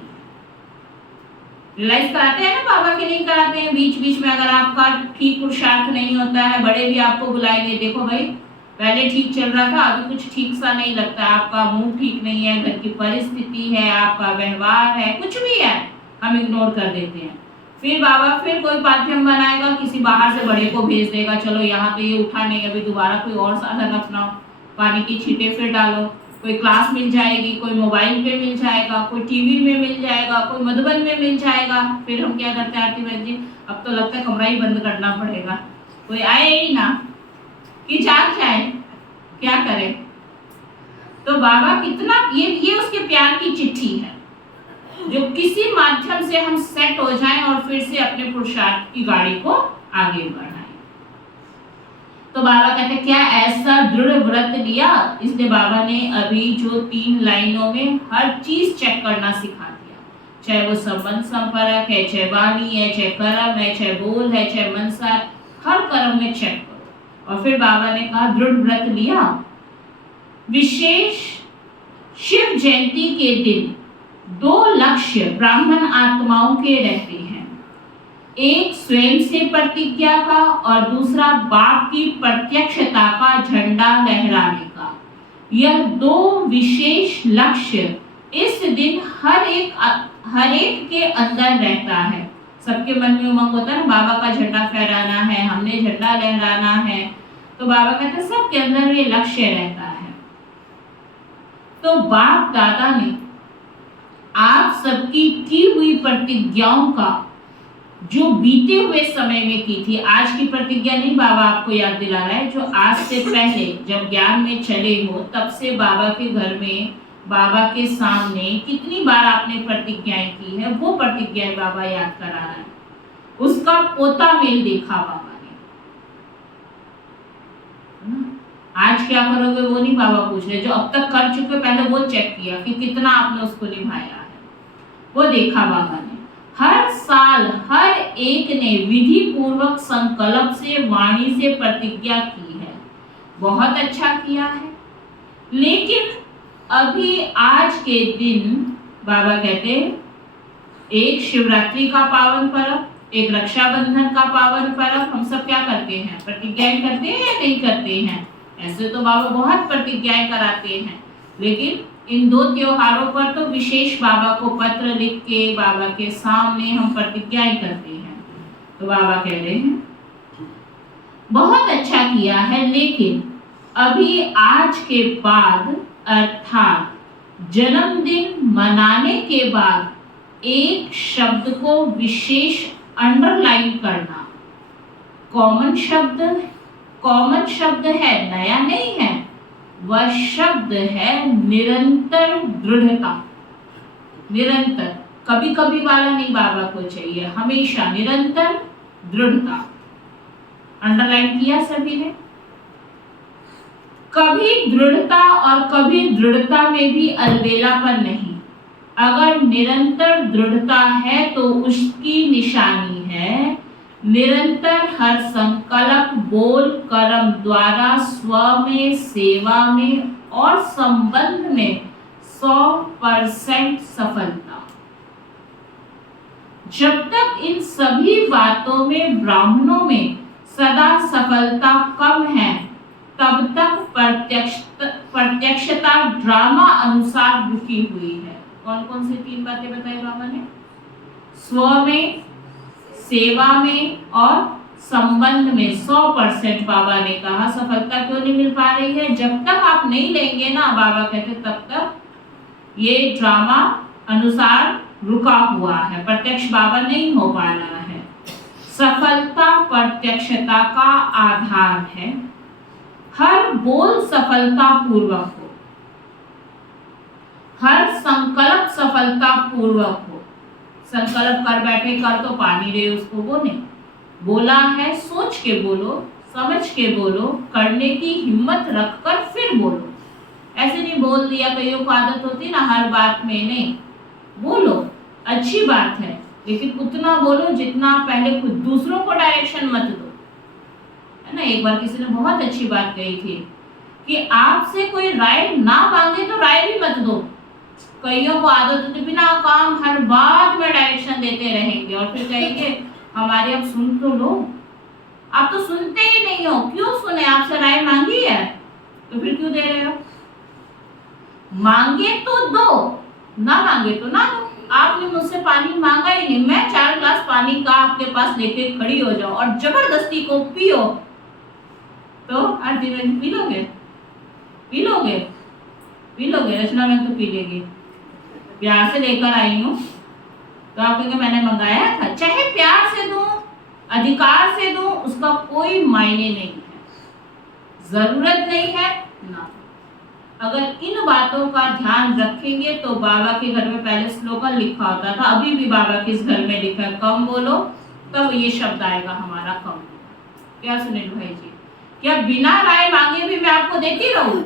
रियलाइज कराते हैं ना बाबा के, नहीं कराते हैं? बीच बीच में अगर आपका ठीक पुरुषार्थ नहीं होता है, बड़े भी आपको बुलाएंगे, देखो भाई पहले ठीक चल रहा था, अभी कुछ ठीक सा नहीं लगता, आपका मूड ठीक नहीं है, घर की परिस्थिति है, आपका व्यवहार है, कुछ भी है, हम इग्नोर कर देते हैं। फिर बाबा फिर कोई माध्यम बनाएगा, किसी बाहर से बड़े को भेज देगा, चलो यहाँ तो ये उठा नहीं, अभी दोबारा कोई और साधन अपनाओ, पानी की छींटे फिर डालो, कोई क्लास मिल जाएगी, कोई मोबाइल पे मिल जाएगा, कोई टीवी में मिल जाएगा, कोई मधुबन में मिल जाएगा। फिर हम क्या करते हैं आरती बहन जी, अब तो लगता है कमरा ही बंद करना पड़ेगा, कोई आए ही ना कि जाग जाए, क्या करें। तो बाबा कितना, ये उसके प्यार की चिट्ठी है, जो किसी माध्यम से हम सेट हो जाएं और फिर से अपने पुरुषार्थ की गाड़ी को आगे बढ़ाएं। तो बाबा कहते क्या ऐसा दृढ़ व्रत लिया, इसलिए बाबा ने अभी जो 3 लाइनों में हर चीज चेक करना सिखा दिया, चाहे वो संबंध संपर्क है, चाहे वाणी है, चाहे कर्म है, चाहे बोल है, चाहे मनसा है, हर कर्म में चेक करो। और फिर बाबा ने कहा दृढ़ व्रत लिया। विशेष शिव जयंती के दिन 2 लक्ष्य ब्राह्मण आत्माओं के रहते हैं, एक स्वयं से प्रतिज्ञा का और दूसरा बाप की प्रत्यक्षता का झंडा लहराने का। यह 2 विशेष लक्ष्य इस दिन हर एक के अंदर रहता है। सबके मन में उमंग होता है ना, बाबा का झंडा फहराना है, हमने झंडा लहराना है, तो बाबा कहते हैं सबके अंदर ये लक्ष्य रहता है। तो बाप दादा ने आप सबकी की हुई प्रतिज्ञाओं का जो बीते हुए समय में की थी, आज की प्रतिज्ञा नहीं बाबा आपको याद दिला रहा है, जो आज से पहले जब ज्ञान में चले हो तब से बाबा के घर में, बाबा के सामने कितनी बार आपने प्रतिज्ञाएं की है, वो प्रतिज्ञाएं बाबा याद करा रहा है। उसका पोता मेल देखा बाबा ने। आज क्या करोगे वो नहीं बाबा पूछ रहे, जो अब तक कर चुके पहले वो चेक किया कि कितना आपने उसको निभाया है, वो देखा बाबा ने। हर साल हर एक ने विधि पूर्वक संकल्प से, वाणी से प्रतिज्ञा की है, बहुत अच्छा किया है। लेकिन अभी आज के दिन बाबा कहते हैं, एक शिवरात्रि का पावन पर्व, एक रक्षाबंधन का पावन पर्व, हम सब क्या करते हैं, प्रतिज्ञाएं करते हैं या नहीं करते हैं? ऐसे तो बाबा बहुत प्रतिज्ञाएं कराते हैं, लेकिन इन दो त्योहारों पर तो विशेष बाबा को पत्र लिख के बाबा के सामने हम प्रतिज्ञाएं करते हैं। तो बाबा कह रहे हैं बहुत अच्छा किया है, लेकिन अभी आज के बाद अर्थात जन्मदिन मनाने के बाद एक शब्द को विशेष अंडरलाइन करना, कॉमन शब्द है, नया नहीं है, वह शब्द है निरंतर दृढ़ता। निरंतर, कभी कभी वाला नहीं बाबा को चाहिए, हमेशा निरंतर दृढ़ता। अंडरलाइन किया सभी ने? कभी दृढ़ता और कभी दृढ़ता में भी अलबेलापन नहीं। अगर निरंतर दृढ़ता है तो उसकी निशानी है निरंतर हर संकल्प, बोल, कर्म द्वारा स्व में, सेवा में और संबंध में 100% सफलता। जब तक इन सभी बातों में ब्राह्मणों में सदा सफलता कम है, तब तक प्रत्यक्षता ड्रामा अनुसार रुकी हुई है। कौन कौन सी 3 बातें बताई बाबा ने? स्व में, सेवा में और संबंध में 100% बाबा ने कहा। सफलता क्यों नहीं मिल पा रही है? जब तक आप नहीं लेंगे ना, बाबा कहते तब तक ये ड्रामा अनुसार रुका हुआ है, प्रत्यक्ष बाबा नहीं हो पा रहा है। सफलता प्रत्यक्षता का आधार है। हर बोल सफलता पूर्वक हो, हर संकल्प सफलता पूर्वक हो। संकल्प कर बैठे, कर तो पा नहीं रहे उसको, वो नहीं बोला है, सोच के बोलो, समझ के बोलो, करने की हिम्मत रखकर फिर बोलो। ऐसे नहीं बोल दिया, कईयों को आदत होती ना हर बात में, नहीं बोलो, अच्छी बात है, लेकिन उतना बोलो जितना पहले खुद, दूसरों को डायरेक्शन मत दो, है ना। एक बार किसी ने बहुत अच्छी बात कही थी कि आपसे कोई राय ना मांगे तो राय भी मत दो। कईयों को आदत होती बिना काम हर बात में डायरेक्शन देते रहेंगे और फिर कहेंगे हमारी अब सुन तो लो। आप तो सुनते ही नहीं हो, क्यों सुने? आपसे राय मांगी है तो फिर क्यों दे रहे हो? मांगे तो दो, ना मांगे तो ना दो। आपने मुझसे पानी मांगा ही नहीं, मैं 4 ग्लास पानी का आपके पास लेके खड़ी हो जाऊं और जबरदस्ती को पियो, तो आरती बहन पी लोगे? पी लोगे? पी लोगे? रचना बहन तो पी लेगी। प्यार से लेकर आई हूँ तो आप कहेंगे मैंने मंगाया था। चाहे प्यार से दूं, अधिकार से दूं, उसका कोई मायने नहीं है, जरूरत नहीं है ना। अगर इन बातों का ध्यान रखेंगे तो बाबा के घर में पहले स्लोगन लिखा होता था, अभी भी बाबा के इस घर में लिखा है, कम बोलो, तब ये शब्द आएगा हमारा, कम। क्या सुनील भाई जी? क्या बिना राय मांगे भी मैं आपको देती रहूं?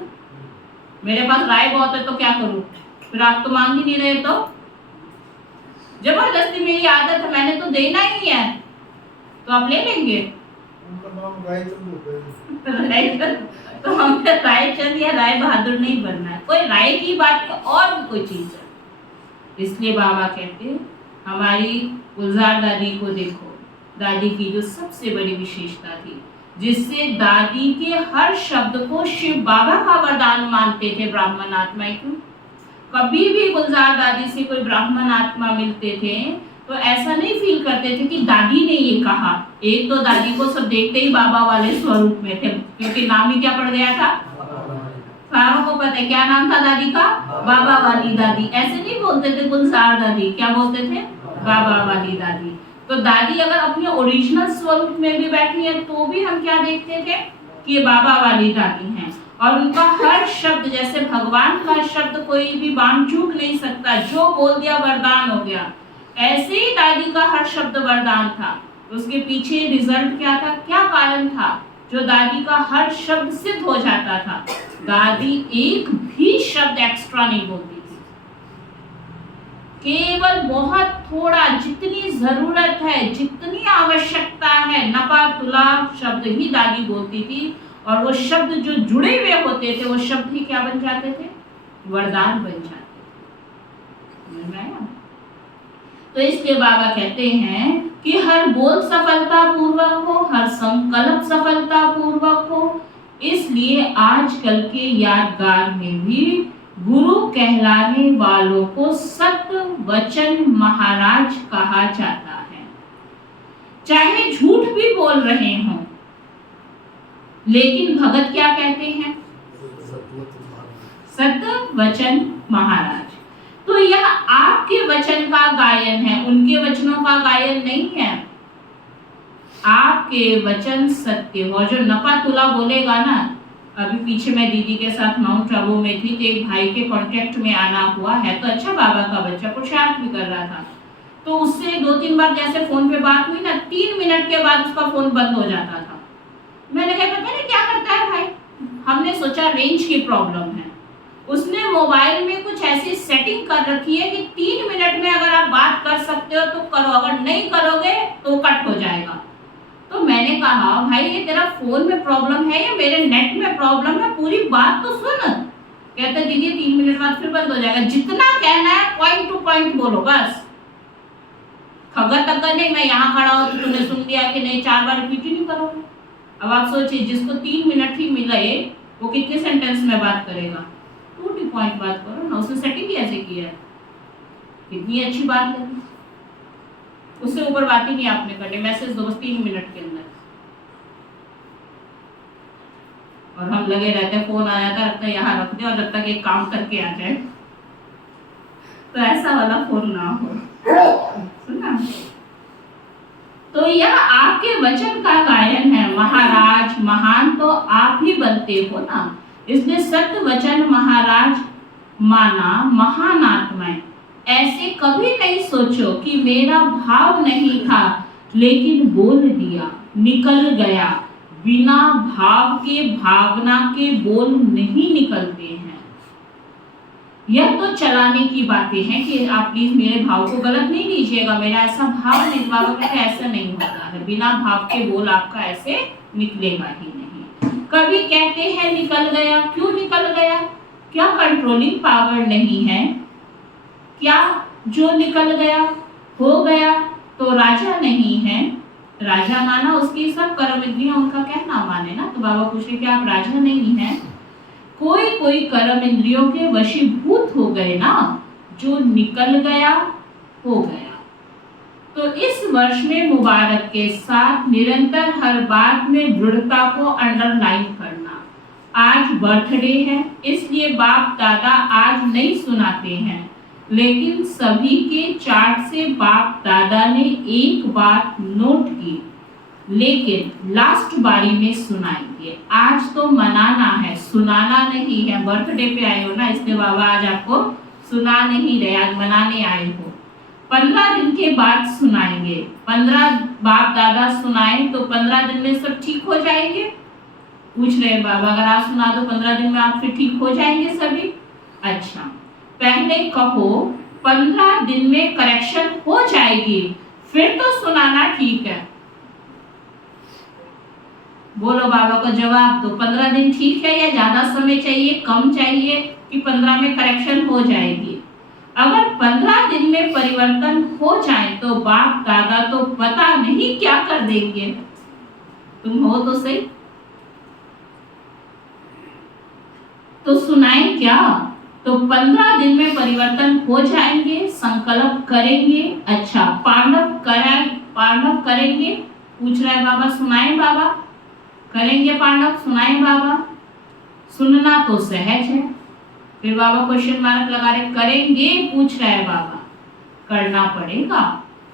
मेरे पास राय बहुत है तो क्या करूं? फिर आप तो मांग ही नहीं रहे, तो जबरदस्ती मेरी आदत है, मैंने तो देना ही है, तो आप ले लेंगे। उनका नाम रायचंद तो हमें रायचंद या राय बहादुर नहीं बनना है, कोई राय की बात है और भी कोई चीज है। इसलिए बाबा कहते हैं हमारी गुलजार दादी को देखो, दादी की जो सबसे बड़ी विशेषता थी, जिससे दादी के हर शब्द को शिव बाबा का वरदान मानते थे ब्राह्मण आत्मा। क्यों? कभी भी गुलजार दादी से कोई ब्राह्मण आत्मा मिलते थे तो ऐसा नहीं फील करते थे कि दादी ने ये कहा। एक तो दादी को सब देखते ही बाबा वाले स्वरूप में थे, क्योंकि नाम ही क्या पड़ गया था, सारों को पता है क्या नाम था दादी का? बाबा वाली दादी। ऐसे नहीं बोलते थे गुलजार दादी, क्या बोलते थे? बाबा वाली दादी। तो दादी अगर अपने ओरिजिनल स्वरूप में भी बैठी है तो भी हम क्या देखते थे कि ये बाबा वाली दादी हैं। और उनका हर शब्द, जैसे भगवान का शब्द कोई भी बांध चूक नहीं सकता, जो बोल दिया वरदान हो गया, ऐसे ही दादी का हर शब्द वरदान था। उसके पीछे रिजल्ट क्या था, क्या कारण था जो दादी का हर शब्द सिद्ध हो जाता था? दादी एक भी शब्द एक्स्ट्रा नहीं बोलती थी, केवल बहुत थोड़ा, जितनी जरूरत है, जितनी आवश्यकता है, नपा तुला शब्द ही दादी बोलती थी। और वो शब्द जो जुड़े हुए होते थे वो शब्द ही क्या बन जाते थे? वरदान बन जाते थे। समझ में आया? तो इसलिए बाबा कहते हैं कि हर बोल सफलता पूर्वक हो, हर संकल्प सफलता पूर्वक हो। इसलिए आजकल के यादगार में भी गुरु कहलाने वालों को सत्य वचन महाराज कहा जाता है। चाहे झूठ भी बोल रहे हों, लेकिन भगत क्या कहते हैं? सत्य वचन महाराज। तो यह आपके वचन का गायन है, उनके वचनों का गायन नहीं है। आपके वचन सत्य हो। जो नपा तुला बोलेगा ना, अभी पीछे मैं दीदी के साथ माउंट आबू में थी तो एक भाई के कांटेक्ट में आना हुआ है, तो अच्छा बाबा का बच्चा पुरुषार्थ भी कर रहा था, तो उससे 2-3 बार जैसे फोन पे बात हुई ना, 3 मिनट के बाद उसका फोन बंद हो जाता था। मैंने कहा पता नहीं क्या करता है भाई। हमने सोचा रेंज की प्रॉब्लम है। उसने मोबाइल में कुछ ऐसी सेटिंग कर रखी है कि 3 मिनट में अगर आप बात कर सकते हो तो करो, अगर नहीं करोगे तो कट हो जाएगा। तो मैंने कहा भाई ये तेरा फोन में प्रॉब्लम है या मेरे नेट में प्रॉब्लम है, पूरी बात तो सुन। कहते दीदी 3 मिनट बाद फिर बंद हो जाएगा। जितना कहना है पॉइंट टू पॉइंट बोलो बस। खबर तक नहीं मैं यहाँ खड़ा हूँ तो तूने सुन लिया कि नहीं, 4 बार रिपीट ही नहीं करोगे। अब आप सोचिए जिसको 3 मिनट ही मिले वो कितने सेंटेंस में बात करेगा? 2 पॉइंट बात करो ना। उसने सेटिंग कैसे किया है? कितनी अच्छी बात है। उससे ऊपर बात ही नहीं आपने करनी, मैसेज दो बस 3 मिनट के अंदर। और हम लगे रहते हैं फोन आया था रखते यहाँ रख दे और जब तक एक काम करके आ जाए। तो ऐसा वाला फोन ना हो, सुना? तो यह आपके वचन का गायन है। महाराज महान तो आप ही बनते हो ना, इसलिए सत्य वचन महाराज माना महान आत्माएं। ऐसे कभी नहीं सोचो कि मेरा भाव नहीं था लेकिन बोल दिया, निकल गया। बिना भाव के भावना के बोल नहीं निकलते हैं। यह तो चलाने की बातें हैं कि आप प्लीज मेरे भाव को गलत नहीं लीजिएगा, मेरा ऐसा भाव नहीं, बाबा कहते ऐसा नहीं होता है। बिना भाव के बोल आपका ऐसे निकलेगा ही नहीं। कभी कहते हैं निकल गया, क्यों निकल गया? क्या कंट्रोलिंग पावर नहीं है क्या? जो निकल गया हो गया तो राजा नहीं है। राजा माना उसकी सब कर्म इंद्रियां उनका कहना माने ना। तो बाबा पूछे कि आप राजा नहीं हैं? कोई कोई कर्म इंद्रियों के वशीभूत हो गए ना, जो निकल गया हो गया। तो इस वर्ष में मुबारक के साथ निरंतर हर बात में दृढ़ता को अंडरलाइन करना। आज बर्थडे है इसलिए बाप दादा आज नहीं सुनाते हैं, लेकिन सभी के चार्ट से बाप दादा ने एक बात नोट की, लेकिन लास्ट बारी में सुनाएंगे। आज तो मनाना है, सुनाना नहीं है। बर्थडे पे आए हो ना, इसलिए बाबा आज आपको सुना नहीं रहे, आज मनाने आए हो। 15 दिन के बाद सुनाएंगे। 15 बाप दादा सुनाए तो 15 दिन में सब ठीक हो जाएंगे? पूछ रहे बाबा, अगर आप सुना दो 15 दिन में आप फिर ठीक हो जाएंगे सभी? अच्छा, पहले कहो 15 दिन में करेक्शन हो जाएगी, फिर तो सुनाना ठीक है। बोलो बाबा को जवाब दो, 15 दिन ठीक है या ज्यादा समय चाहिए, कम चाहिए कि 15 में करेक्शन हो जाएगी? अगर 15 दिन में परिवर्तन हो जाए तो बाप दादा तो पता नहीं क्या कर देंगे। तुम हो तो सही, तो सुनाए क्या? तो 15 दिन में परिवर्तन हो जाएंगे, संकल्प करेंगे। अच्छा, पांडव करेंगे? पूछ रहा है बाबा, सुनाए बाबा? करेंगे पांडव, सुनाए बाबा? सुनना तो सहज है, फिर बाबा क्वेश्चन मार्क लगा रहे, करेंगे पूछ रहा है बाबा, करना पड़ेगा।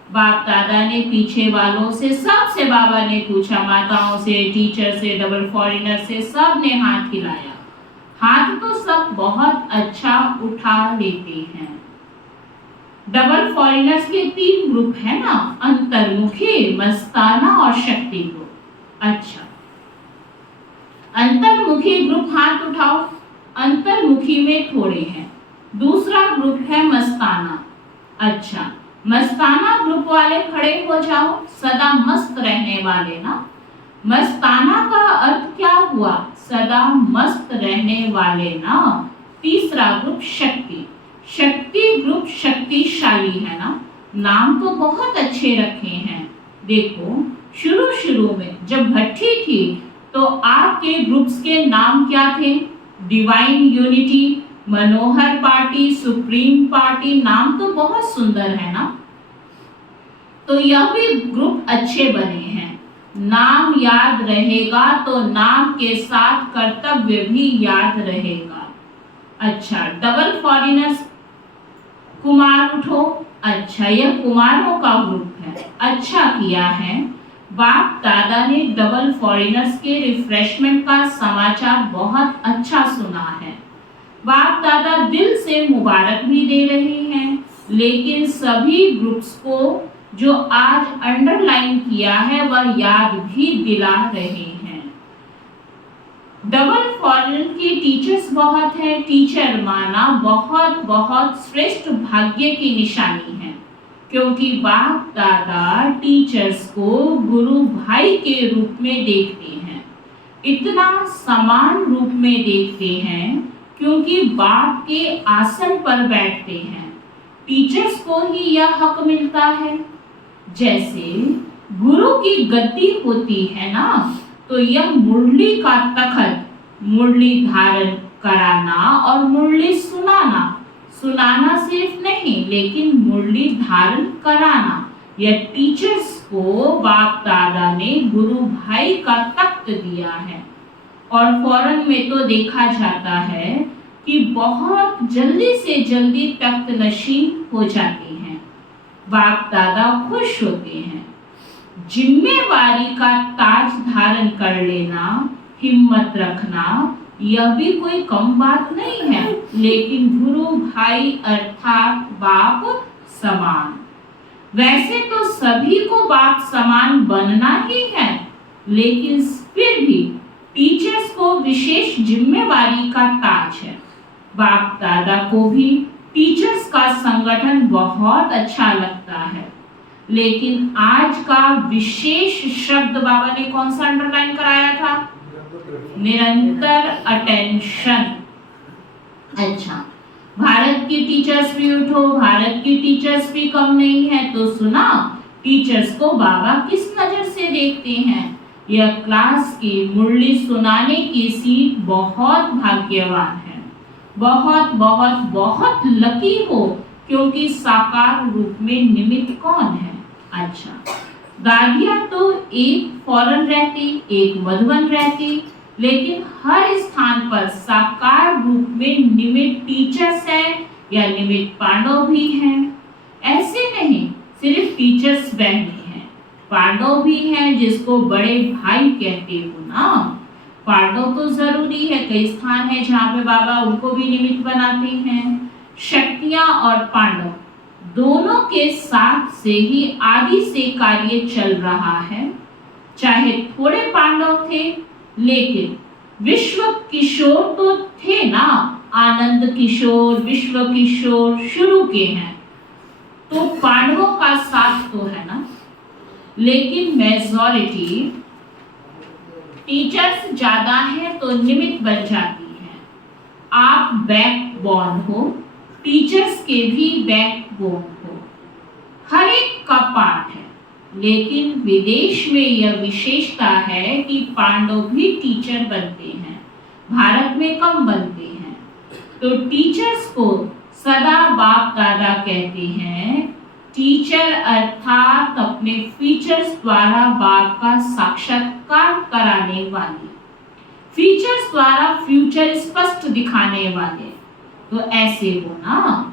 बाप दादा ने पीछे वालों से, सबसे बाबा ने पूछा, माताओं से, टीचर से, डबल फॉरेनर से, सब ने हाथ हिलाया। हाथ तो सब बहुत अच्छा उठा लेते हैं। डबल फॉरेनर्स के 3 ग्रुप है ना, अंतर्मुखी, मस्ताना और शक्ति ग्रुप। अच्छा, अंतर्मुखी ग्रुप हाथ उठाओ। अंतर्मुखी में थोड़े हैं। दूसरा ग्रुप है मस्ताना। अच्छा, मस्ताना ग्रुप वाले खड़े हो जाओ, सदा मस्त रहने वाले ना। मस्ताना का अर्थ क्या हुआ? सदा मस्त रहने वाले ना। तीसरा ग्रुप शक्ति। शक्ति ग्रुप शक्तिशाली है ना। नाम तो बहुत अच्छे रखे हैं। देखो, शुरू में जब भट्टी थी तो आपके ग्रुप्स के नाम क्या थे? डिवाइन यूनिटी, मनोहर पार्टी, सुप्रीम पार्टी। नाम तो बहुत सुंदर है ना। तो यह भी ग्रुप अच्छे बने हैं। नाम याद रहेगा तो नाम के साथ कर्तव्य भी याद रहेगा। अच्छा, डबल फॉरेनर्स, कुमार उठो। अच्छा, यह कुमारों का ग्रुप है। अच्छा किया है, बाप दादा ने डबल फॉरेनर्स के रिफ्रेशमेंट का समाचार बहुत अच्छा सुना है। बाप दादा दिल से मुबारक भी दे रहे हैं, लेकिन सभी ग्रुप्स को जो आज अंडरलाइन किया है वह याद भी दिला रहे हैं। डबल फॉरेन के टीचर्स बहुत हैं। टीचर माना बहुत बहुत श्रेष्ठ भाग्य की निशानी है, क्योंकि बाप दादा टीचर्स को गुरु भाई के रूप में देखते हैं। इतना समान रूप में देखते हैं क्योंकि बाप के आसन पर बैठते हैं। टीचर्स को ही यह हक मिलता है। जैसे गुरु की गद्दी होती है ना, तो यह मुरली का तखत, मुरली धारण कराना और मुरली सुनाना सिर्फ नहीं, लेकिन मुरली धारण कराना, यह टीचर्स को बाप दादा ने गुरु भाई का तख्त दिया है। और फौरन में तो देखा जाता है कि बहुत जल्दी से जल्दी तख्त नशीन हो जाते हैं। बाप दादा खुश होते हैं। जिम्मेवारी का ताज धारण कर लेना, हिम्मत रखना, यह भी कोई कम बात नहीं है, लेकिन गुरु भाई अर्थात बाप समान। वैसे तो सभी को बाप समान बनना ही है, लेकिन फिर भी टीचर्स को विशेष जिम्मेवारी का ताज है। बाप दादा को भी टीचर्स का संगठन बहुत अच्छा लगता है, लेकिन आज का विशेष शब्द बाबा ने कौन सा अंडरलाइन कराया था? निरंतर अटेंशन। अच्छा, भारत की टीचर्स भी उठो, भारत की टीचर्स भी कम नहीं है। तो सुना, टीचर्स को बाबा किस नजर से देखते हैं? यह क्लास की मुरली सुनाने की सीट बहुत भाग्यवान है, बहुत बहुत बहुत लकी हो, क्योंकि साकार रूप में निमित्त कौन है? अच्छा, दादिया तो एक फौरन रहती, एक मधुबन रहती, लेकिन हर स्थान पर साकार रूप में निमित्त टीचर्स हैं या निमित्त पांडव भी हैं। ऐसे नहीं सिर्फ टीचर्स बहने हैं, पांडव भी हैं जिसको बड़े भाई कहते हो ना। पांडव तो जरूरी है, कई स्थान है जहाँ पे बाबा उनको भी निमित्त बनाते हैं। शक्तियाँ और पांडव दोनों के साथ से ही आदि से कार्य चल रहा है। चाहे थोड़े पांडव थे, लेकिन विश्व किशोर तो थे ना, आनंद किशोर, विश्व किशोर शुरू के हैं, तो पांडवों का साथ तो है ना। लेकिन मेजॉरिटी टीचर्स ज्यादा है तो निमित्त बन जाती है। आप बैकबोन हो, टीचर्स के भी बैकबोन हो, हर एक का पार्ट है। लेकिन विदेश में यह विशेषता है कि पांडव भी टीचर बनते हैं, भारत में कम बनते हैं। तो टीचर्स को सदा बाप दादा कहते हैं टीचर, अर्थात अपने फीचर्स द्वारा बाप का साक्षात्कार कराने वाली। फीचर्स द्वारा फ्यूचर स्पष्ट दिखाने वाले। तो ऐसे हो ना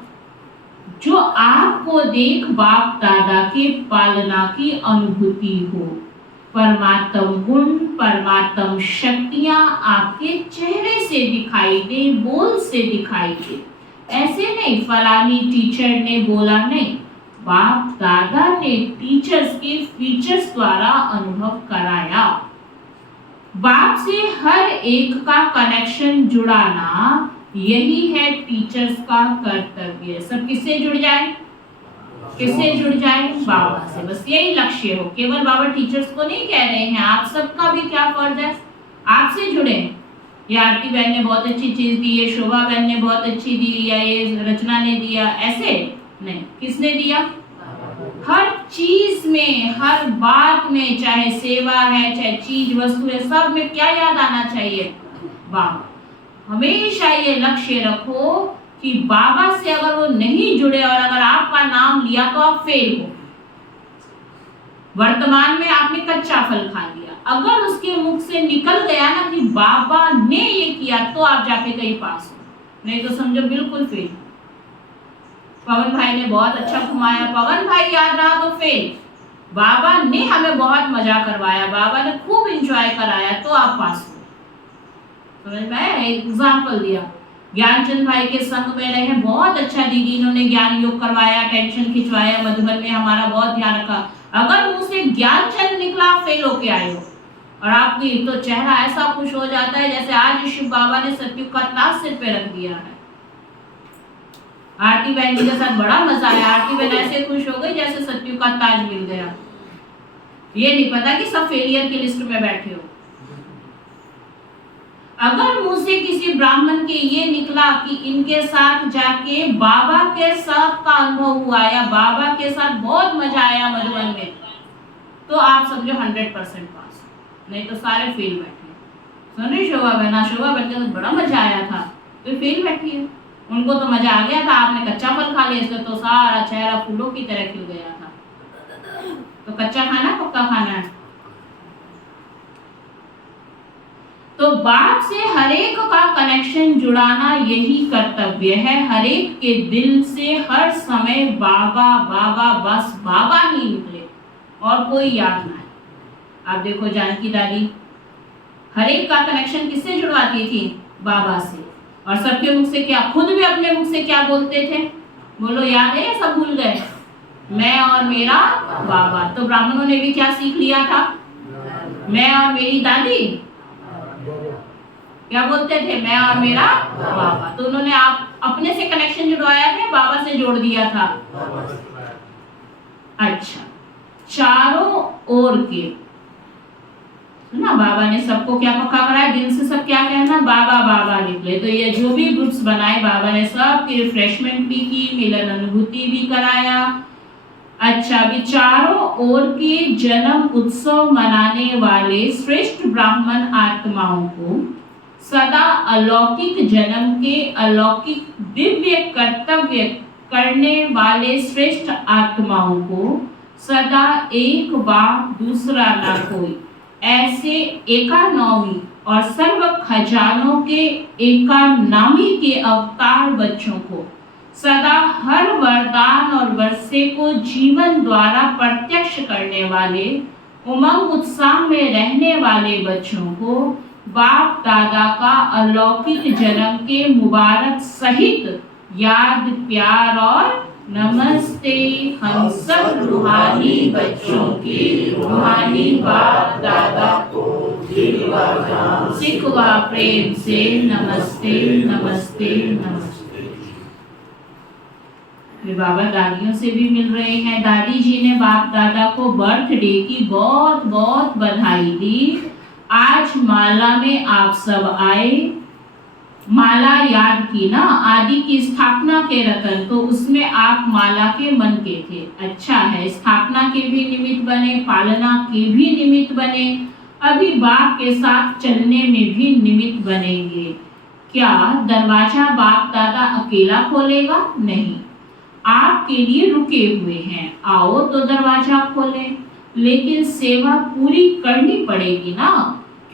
जो आपको देख बाप दादा के पालना की अनुभूति हो। परमात्म गुण, परमात्म शक्तियां आपके चेहरे से दिखाई दे, बोल से दिखाई दे। ऐसे नहीं फलानी टीचर ने बोला, नहीं, बाप दादा ने टीचर्स के फीचर्स द्वारा अनुभव कराया। बाप से हर एक का कनेक्शन जुड़ाना, यही है टीचर्स का कर्तव्य। सब किससे जुड़ जाए? किससे जुड़ जाए? बाबा से। बस यही लक्ष्य हो। केवल बाबा टीचर्स को नहीं कह रहे हैं, आप सबका भी क्या फर्ज है? आपसे जुड़े। ये आरती बहन ने बहुत अच्छी चीज दी, ये शोभा बहन ने बहुत अच्छी दी, या ये रचना ने दिया, ऐसे नहीं। किसने दिया? हर चीज में, हर बात में, चाहे सेवा है, चाहे चीज वस्तु है, सब में क्या याद आना चाहिए? बाबा। हमेशा ये लक्ष्य रखो कि बाबा से अगर वो नहीं जुड़े और अगर आपका नाम लिया तो आप फेल हो। वर्तमान में आपने कच्चा फल खा लिया, अगर उसके मुख से निकल गया ना कि बाबा ने ये किया, तो आप जाके कहीं पास हो, नहीं तो समझो बिल्कुल फेल। पवन भाई ने बहुत अच्छा घुमाया, पवन भाई याद रहा तो फेल। बाबा ने हमें बहुत मजा करवाया, बाबा ने खूब एंजॉय कराया, तो आप पास हो। समझ में आया? एग्जाम्पल दिया। ज्ञानचंद भाई के संग में रहे, बहुत अच्छा दीदी इन्होंने ज्ञान योग करवाया, टेंशन खिंचवाया, मधुबन में हमारा बहुत ध्यान रखा। अगर मुंह से ज्ञानचंद निकला, फेल होके आए हो, और आपकी तो चेहरा ऐसा खुश हो जाता है जैसे आज शिव बाबा ने सत्युग का ताज सिर पे रख दिया है। आरती बहन जी के साथ बड़ा मजा आया। आरती बहन ऐसे खुश हो गई जैसे सत्युग का ताज मिल गया। ये नहीं पता कि सब फेलियर की लिस्ट में बैठे हो। अगर मुंह से किसी ब्राह्मण के ये निकला कि इनके साथ जाके बाबा के साथ का अनुभव हुआ या बाबा के साथ बहुत मजा आया मधुबन में, तो आप समझो 100% पास, नहीं तो सारे फेल बैठे। सुन रही शोभा बहना? शोभा बहन के साथ बड़ा मजा आया था, तो फेल बैठी है। उनको तो मजा आ गया था, आपने कच्चा फल खा लिया, इसलिए तो सारा चेहरा फूलों की तरह खिल गया था। तो कच्चा खाना पक्का खाना है। तो बाप से हरेक का कनेक्शन जुड़ाना यही कर्तव्य है। हरेक के दिल से हर समय बाबा बाबा, बस बाबा ही निकले और कोई याद ना है। आप देखो जानकी दादी हरेक का कनेक्शन किससे जुड़वाती थी? बाबा से। और सबके मुख से क्या, खुद भी अपने मुख से क्या बोलते थे? बोलो, याद है या सब भूल गए? मैं और मेरा बाबा। तो ब्राह्मणों ने भी क्या सीख लिया था? मैं और मेरी दादी। क्या बोलते थे? मैं और मेरा बाबा। तो उन्होंने आप अपने से कनेक्शन जुड़वाया था, बाबा से जोड़ दिया था। अच्छा, चारों ओर के ना बाबा ने सबको क्या पक्का कराया? दिल से सब क्या कहना? बाबा बाबा निकले। तो ये जो भी ग्रुप्स बनाए बाबा ने सबकी रिफ्रेशमेंट भी की, मिलन अनुभूति भी कराया। अच्छा, अभी चारों ओर के जन्म उत्सव मनाने वाले श्रेष्ठ ब्राह्मण आत्माओं को सदा अलौकिक जन्म के अलौकिक दिव्य कर्तव्य करने वाले श्रेष्ठ आत्माओं को सदा एक बाप दूसरा न कोई, ऐसे एकानौमी और सर्व खजानों के एकानामी के अवतार बच्चों को सदा हर वरदान और वर्षे को जीवन द्वारा प्रत्यक्ष करने वाले, उमंग उत्साह में रहने वाले बच्चों को बाप दादा का अलौकिक जन्म के मुबारक सहित याद, प्यार और नमस्ते। हम सब रूहानी बच्चों की रूहानी बाप दादा को सिखवा प्रेम से नमस्ते नमस्ते नमस्ते। बाबा दादियों से भी मिल रहे हैं। दादी जी ने बाप दादा को बर्थडे की बहुत बहुत बधाई दी। आज माला में आप सब आए, माला याद की ना, आदि की स्थापना के रतन, तो उसमें आप माला के मन के थे। अच्छा है, स्थापना के भी निमित्त बने, पालना के भी निमित्त बने, अभी बाप के साथ चलने में भी निमित्त बनेंगे। क्या दरवाजा बाप दादा अकेला खोलेगा? नहीं, आपके लिए रुके हुए हैं। आओ तो दरवाजा खोलें, लेकिन सेवा पूरी करनी पड़ेगी ना,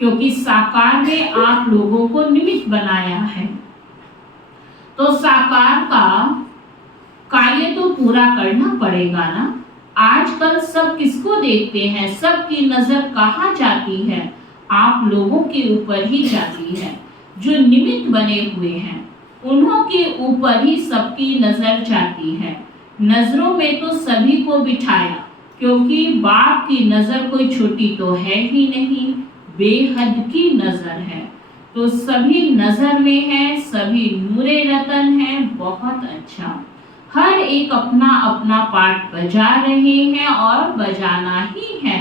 क्योंकि साकार ने आप लोगों को निमित्त बनाया है। तो साकार का कार्य तो पूरा करना पड़ेगा ना। आजकल सब किसको देखते हैं, सबकी नजर कहाँ जाती है, आप लोगों के ऊपर ही जाती है। जो निमित्त बने हुए हैं उन्हों के ऊपर ही सबकी नजर जाती है। नजरों में तो सभी को बिठाया, क्योंकि बाप की नजर कोई छोटी तो है ही नहीं, बेहद की नजर है। तो सभी नजर में है, सभी नूरे रतन है। बहुत अच्छा, हर एक अपना अपना पार्ट बजा रहे हैं और बजाना ही है।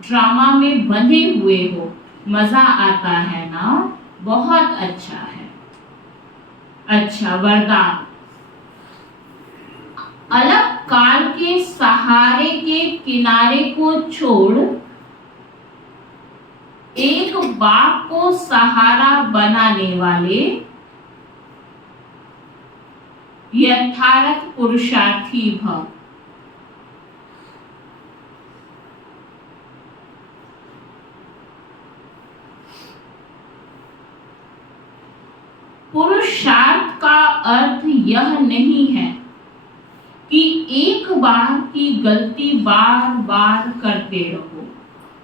ड्रामा में बंधे हुए हो, मजा आता है ना, बहुत अच्छा है। अच्छा, वरदान। अलग काल के सहारे के किनारे को छोड़ एक बाप को सहारा बनाने वाले यथार्थ पुरुषार्थी भव। पुरुषार्थ का अर्थ यह नहीं है कि एक बार की गलती बार बार करते रहो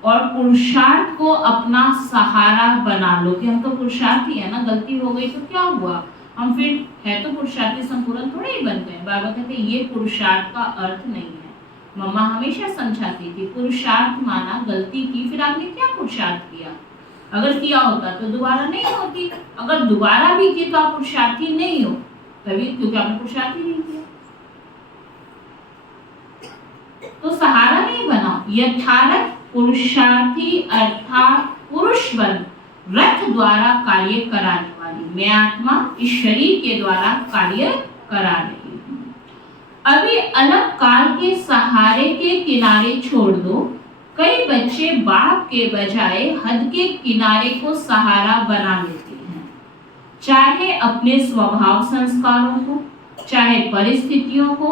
और पुरुषार्थ को अपना सहारा बना लो कि हम तो पुरुषार्थी है ना, गलती हो गई तो क्या हुआ, हम फिर है तो पुरुषार्थी संपूर्ण थोड़े ही बनते हैं। बाबा कहते हैं ये पुरुषार्थ का अर्थ नहीं है। मम्मा हमेशा समझाती थी पुरुषार्थ माना गलती की, फिर आपने क्या पुरुषार्थ किया, अगर किया होता तो दोबारा नहीं होती, अगर दोबारा भी की तो आप पुरुषार्थी नहीं हो, तभी क्योंकि आपने पुरुषार्थी नहीं किया। तो सहारा नहीं बनाओ, यथार्थ पुरुषार्थी अर्थात पुरुष बन रथ द्वारा कार्य कराने वाली। मैं आत्मा इस शरीर के द्वारा कार्य करा रही हूँ। अभी अलग काल के सहारे के किनारे छोड़ दो। कई बच्चे बाप के बजाय हद के किनारे को सहारा बना लेते हैं, चाहे अपने स्वभाव संस्कारों को, चाहे परिस्थितियों को।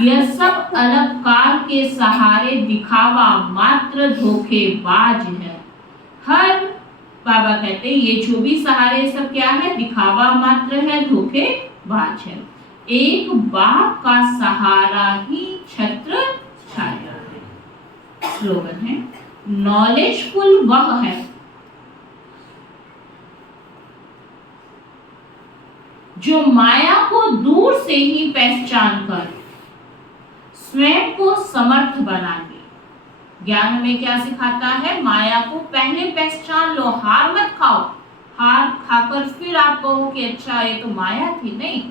यह सब अलग काल के सहारे दिखावा मात्र धोखेबाज है। हर बाबा कहते हैं ये जो भी सहारे सब क्या है, दिखावा मात्र है, धोखेबाज है। एक बाप का सहारा ही छत्र छाया है। स्लोगन है, नॉलेजफुल वह है जो माया को दूर से ही पहचान कर स्वयं को समर्थ बना ले। ज्ञान में क्या सिखाता है, माया को पहले पहचान लो, हार मत खाओ। हार खाकर फिर आप कहो कि अच्छा ये तो माया थी, नहीं।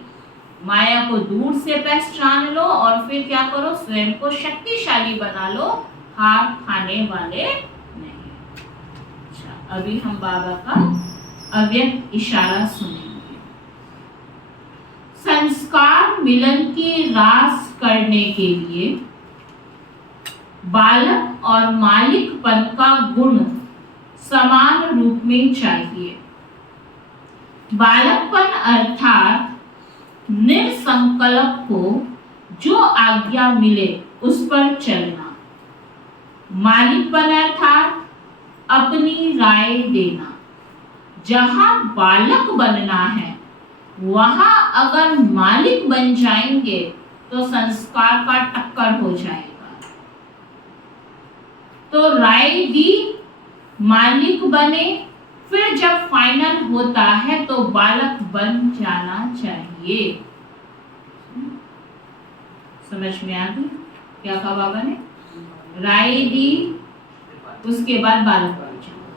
माया को दूर से पहचान लो और फिर क्या करो, स्वयं को शक्तिशाली बना लो, हार खाने वाले नहीं। अच्छा, अभी हम बाबा का अव्यक्त इशारा सुनेंगे। संस्कार मिलन की रास करने के लिए बालक और मालिकपन का गुण समान रूप में चाहिए। बालकपन अर्थात निसंकल्प को जो आज्ञा मिले उस पर चलना। मालिकपन अर्थात अपनी राय देना। जहां बालक बनना है वहां अगर मालिक बन जाएंगे तो संस्कार का टक्कर हो जाएगा। तो राय दी, मालिक बने, फिर जब फाइनल होता है तो बालक बन जाना चाहिए। समझ में आ गई क्या कहा बाबा ने? राय दी, उसके बाद बालक बन जाओ।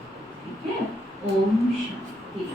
ठीक है, ओम शांति।